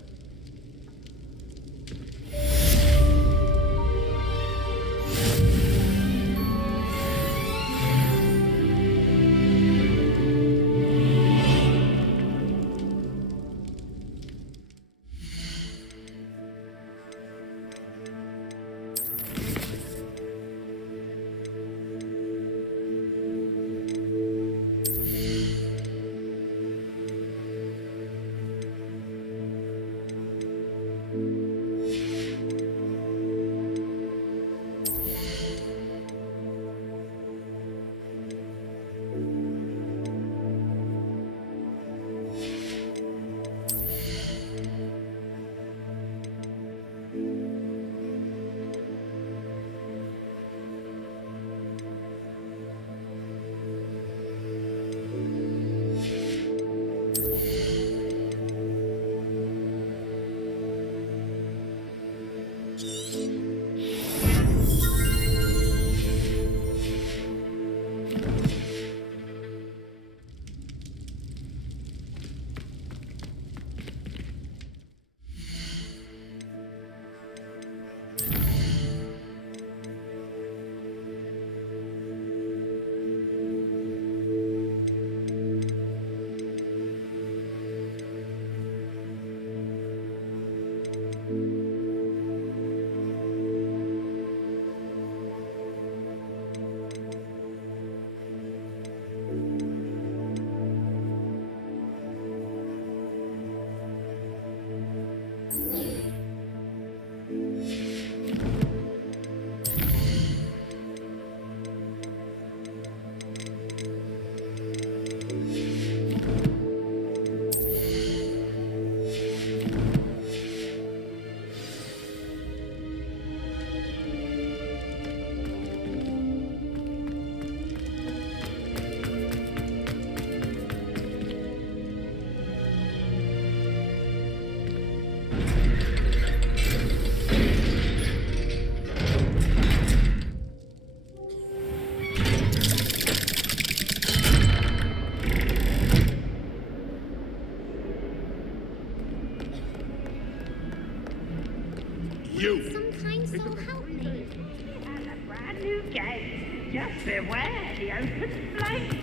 Just beware the open flame.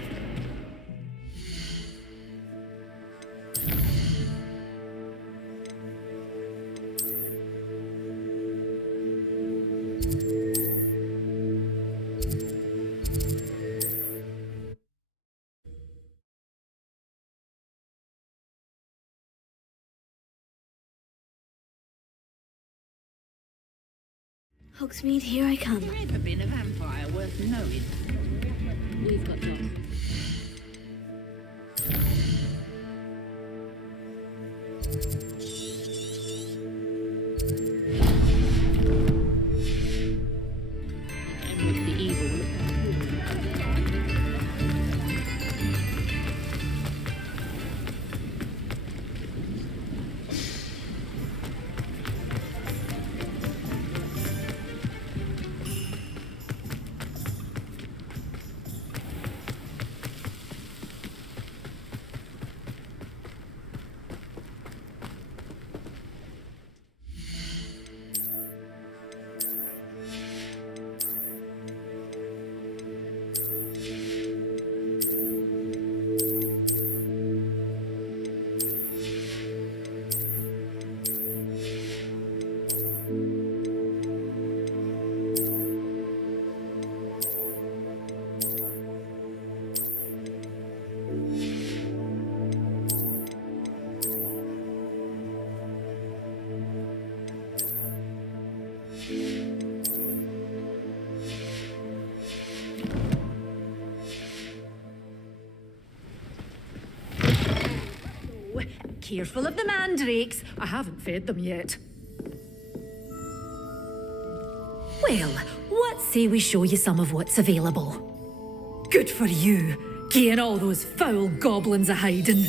Hogsmeade, here I come. There ever been a vampire worth knowing? We've got lost. Emmerich the Evil looked Careful of the mandrakes. I haven't fed them yet. Well, what say we show you some of what's available? Good for you, getting all those foul goblins a hiding.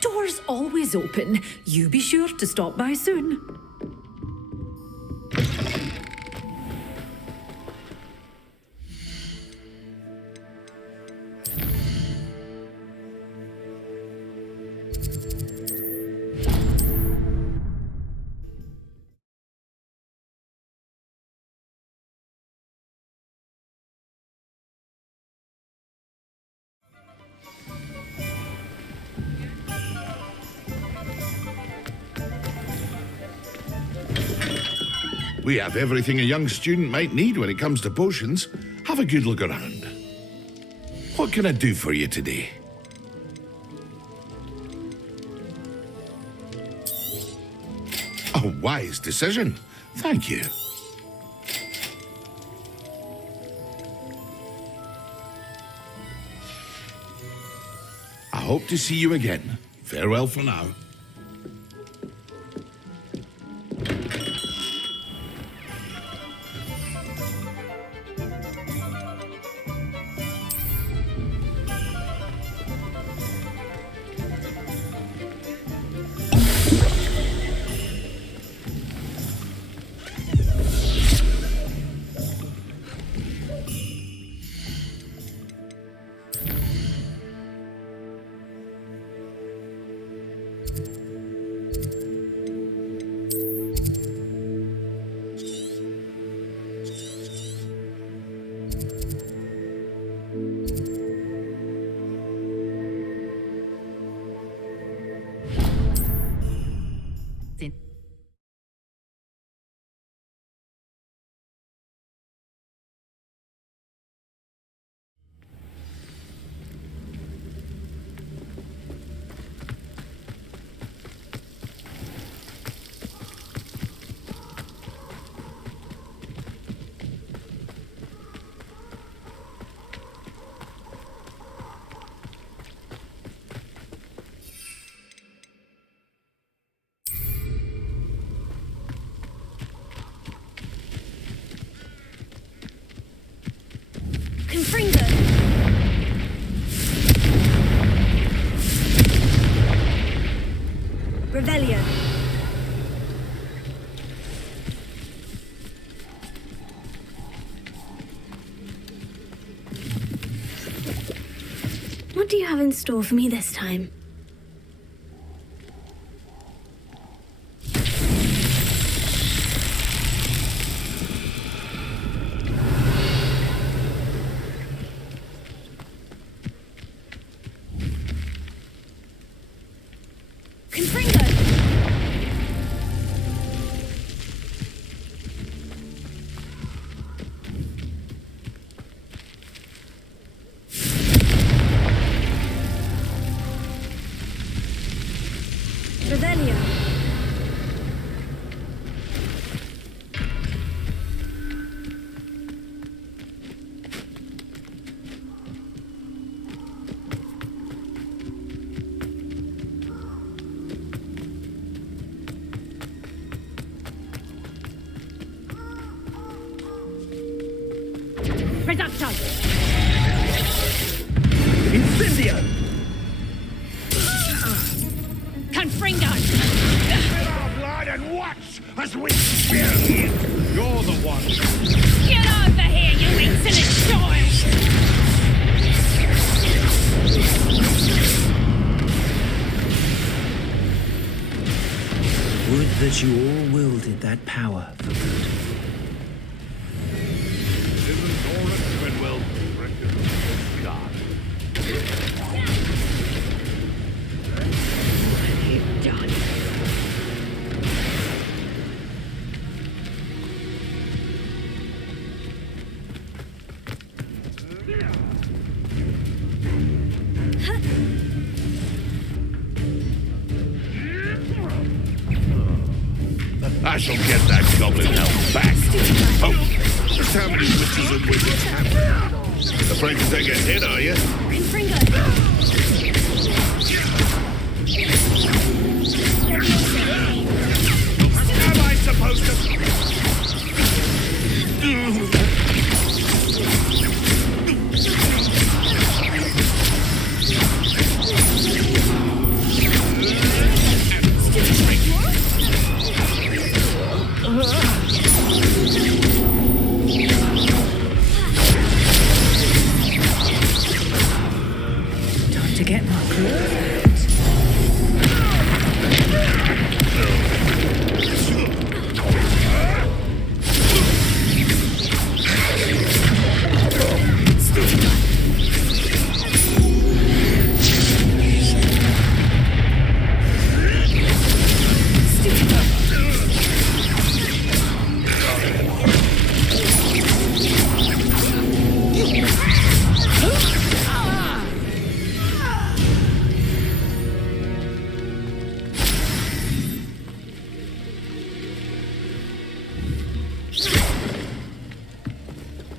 Doors always open. You be sure to stop by soon. We have everything a young student might need when it comes to potions. Have a good look around. What can I do for you today? A wise decision. Thank you. I hope to see you again. Farewell for now. Revelio. What do you have in store for me this time? Revelio. Reducto! Incendio! Confringo! Spill our blood and watch as we spear him. You're the one. Get over here, you insolent child! Would that you all wielded that power for good. Isn't Oren Treadwell reckon of God? What have you done? I shall get that goblin elf back. Oh, just how many witches and wizards have you? Afraid to take a hit, are you? Am I supposed to? Time to get my crew.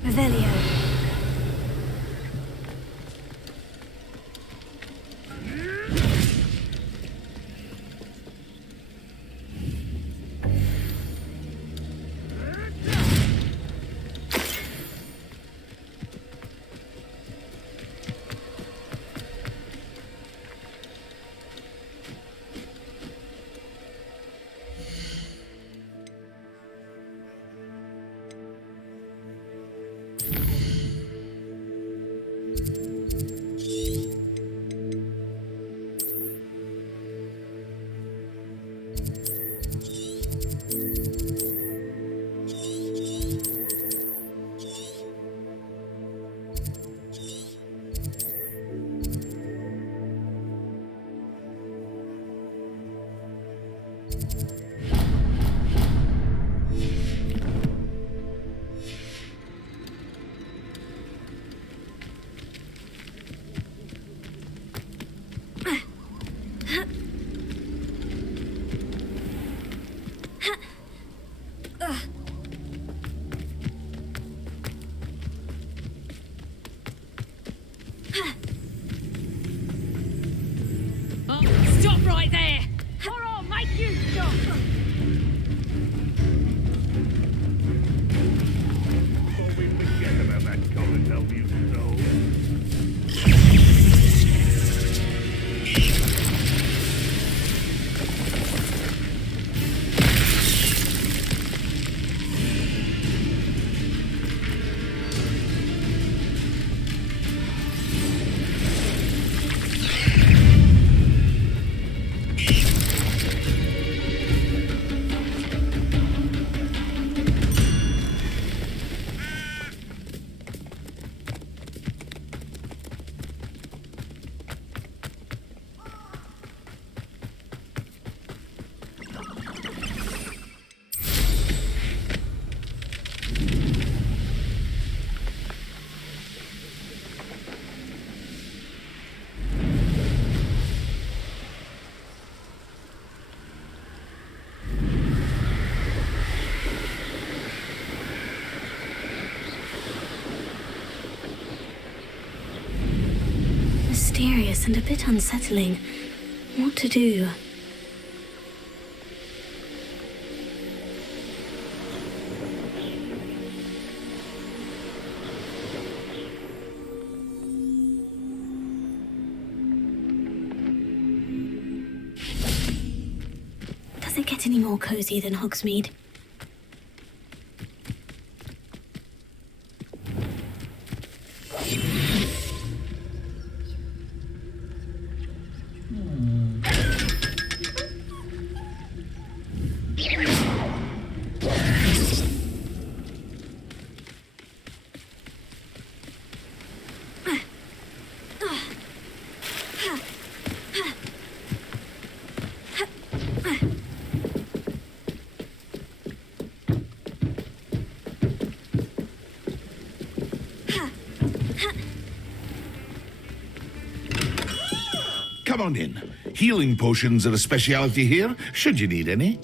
Revelio. Stop right there! Or I'll make you stop! Before we forget about that goblin elf you stole. mysterious and a bit unsettling. What to do? Does it get any more cozy than Hogsmeade? Come on in. Healing potions are a speciality here, should you need any.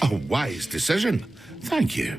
A wise decision. Thank you.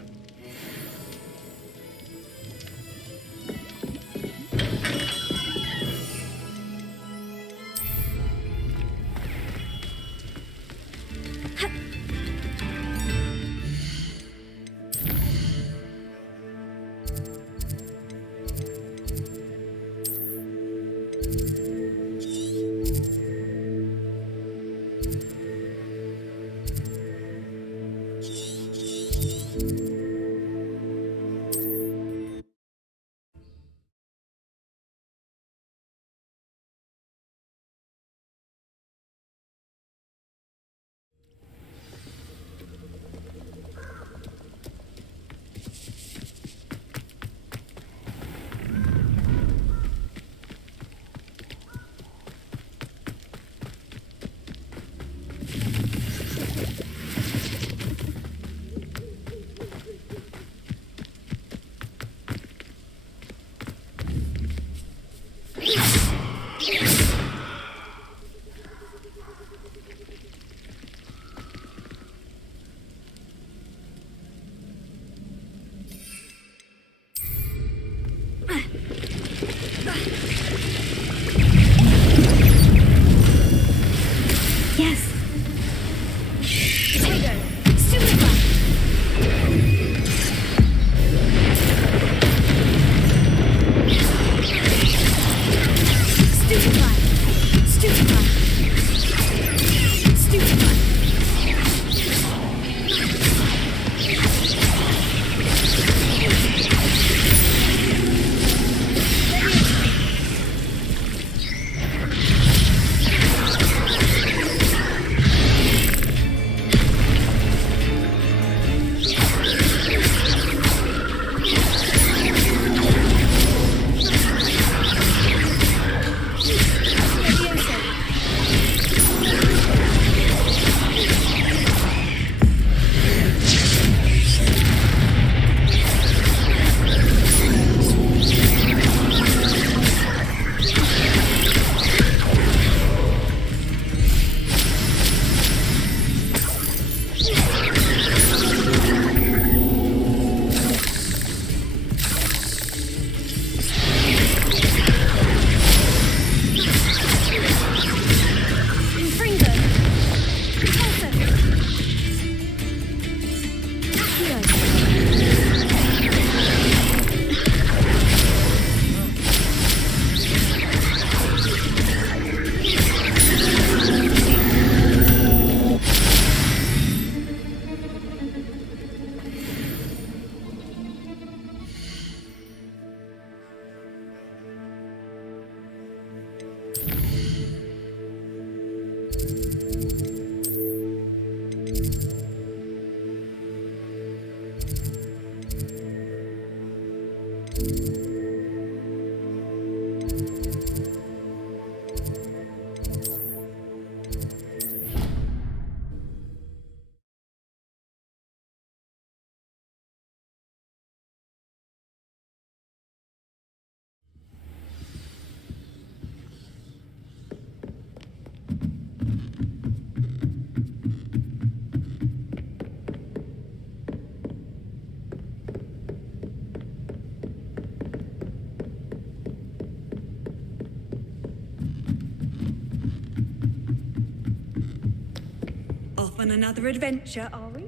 on another adventure, are we?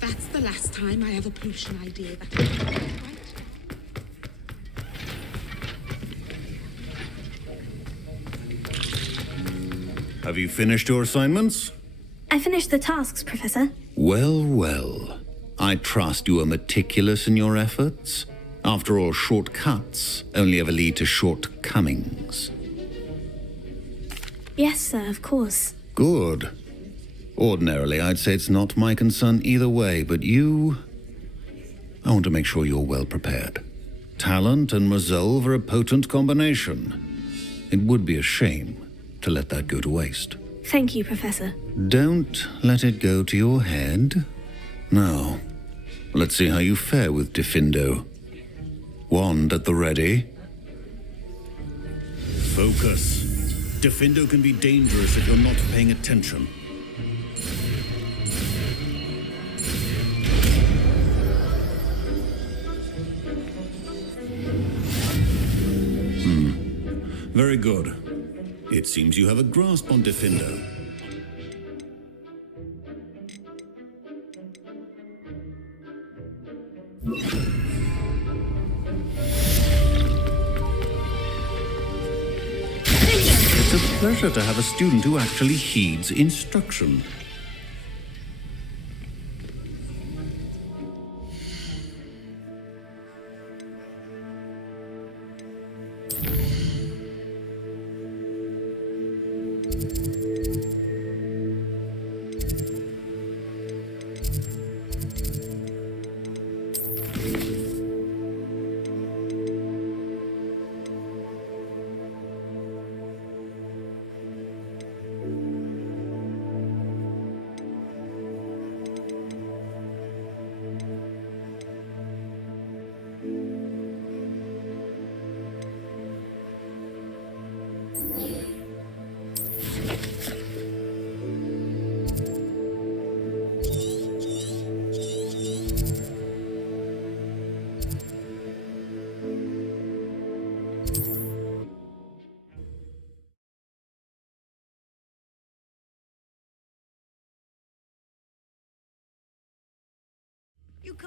That's the last time I have a potion idea that Have you finished your assignments? I finished the tasks, Professor. Well, well. I trust you are meticulous in your efforts. After all, shortcuts only ever lead to shortcomings. Yes, sir, of course. Good. Ordinarily, I'd say it's not my concern either way, but you... I want to make sure you're well prepared. Talent and resolve are a potent combination. It would be a shame to let that go to waste. Thank you, Professor. Don't let it go to your head. Now, let's see how you fare with Diffindo. Wand at the ready. Focus. Diffindo can be dangerous if you're not paying attention. Very good. It seems you have a grasp on Diffindo. It's a pleasure to have a student who actually heeds instruction.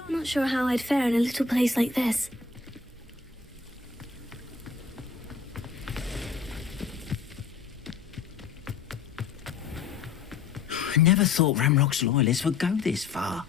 I'm not sure how I'd fare in a little place like this. I never thought Ranrock's loyalists would go this far.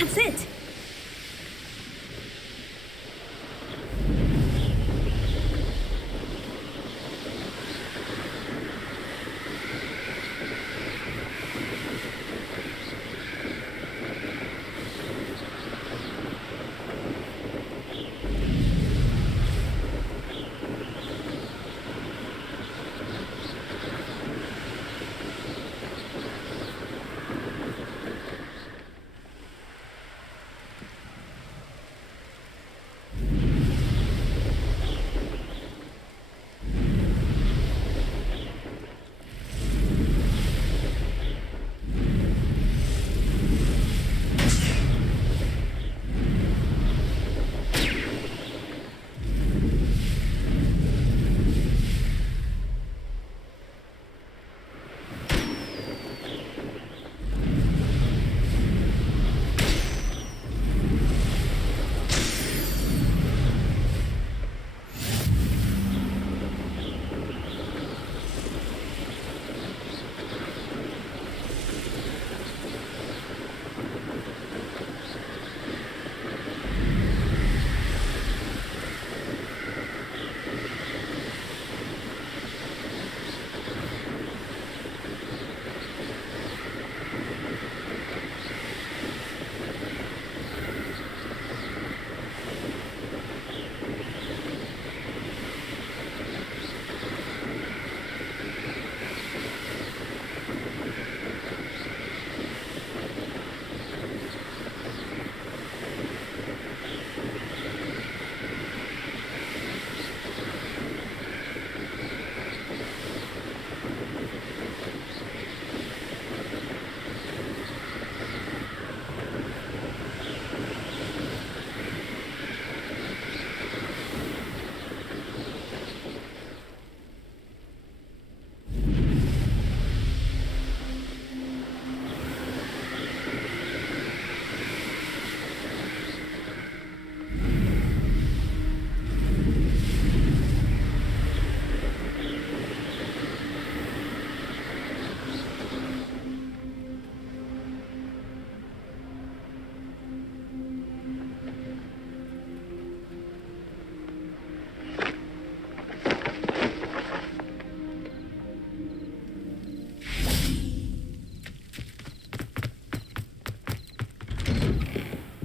That's it.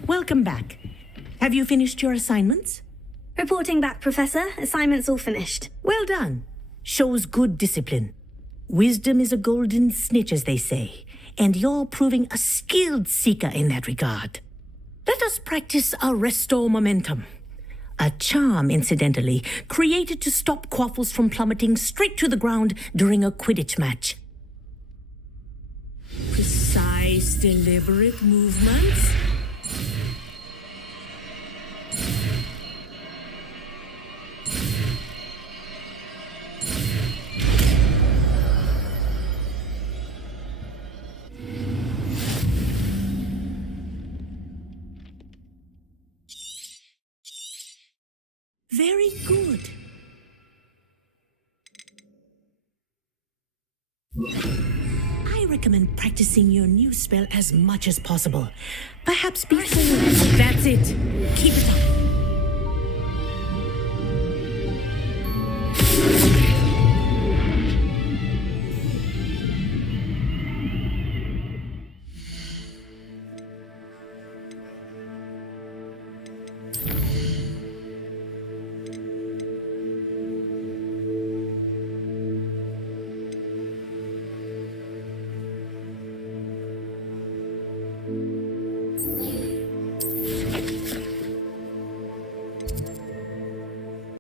Welcome back. Have you finished your assignments? Reporting back, Professor. Assignment's all finished. Well done. Shows good discipline. Wisdom is a golden snitch, as they say, and you're proving a skilled seeker in that regard. Let us practice Arresto Momentum. A charm, incidentally, created to stop quaffles from plummeting straight to the ground during a Quidditch match. Precise, deliberate movements. Very good. I recommend practicing your new spell as much as possible. Perhaps before... That's it. Keep it up.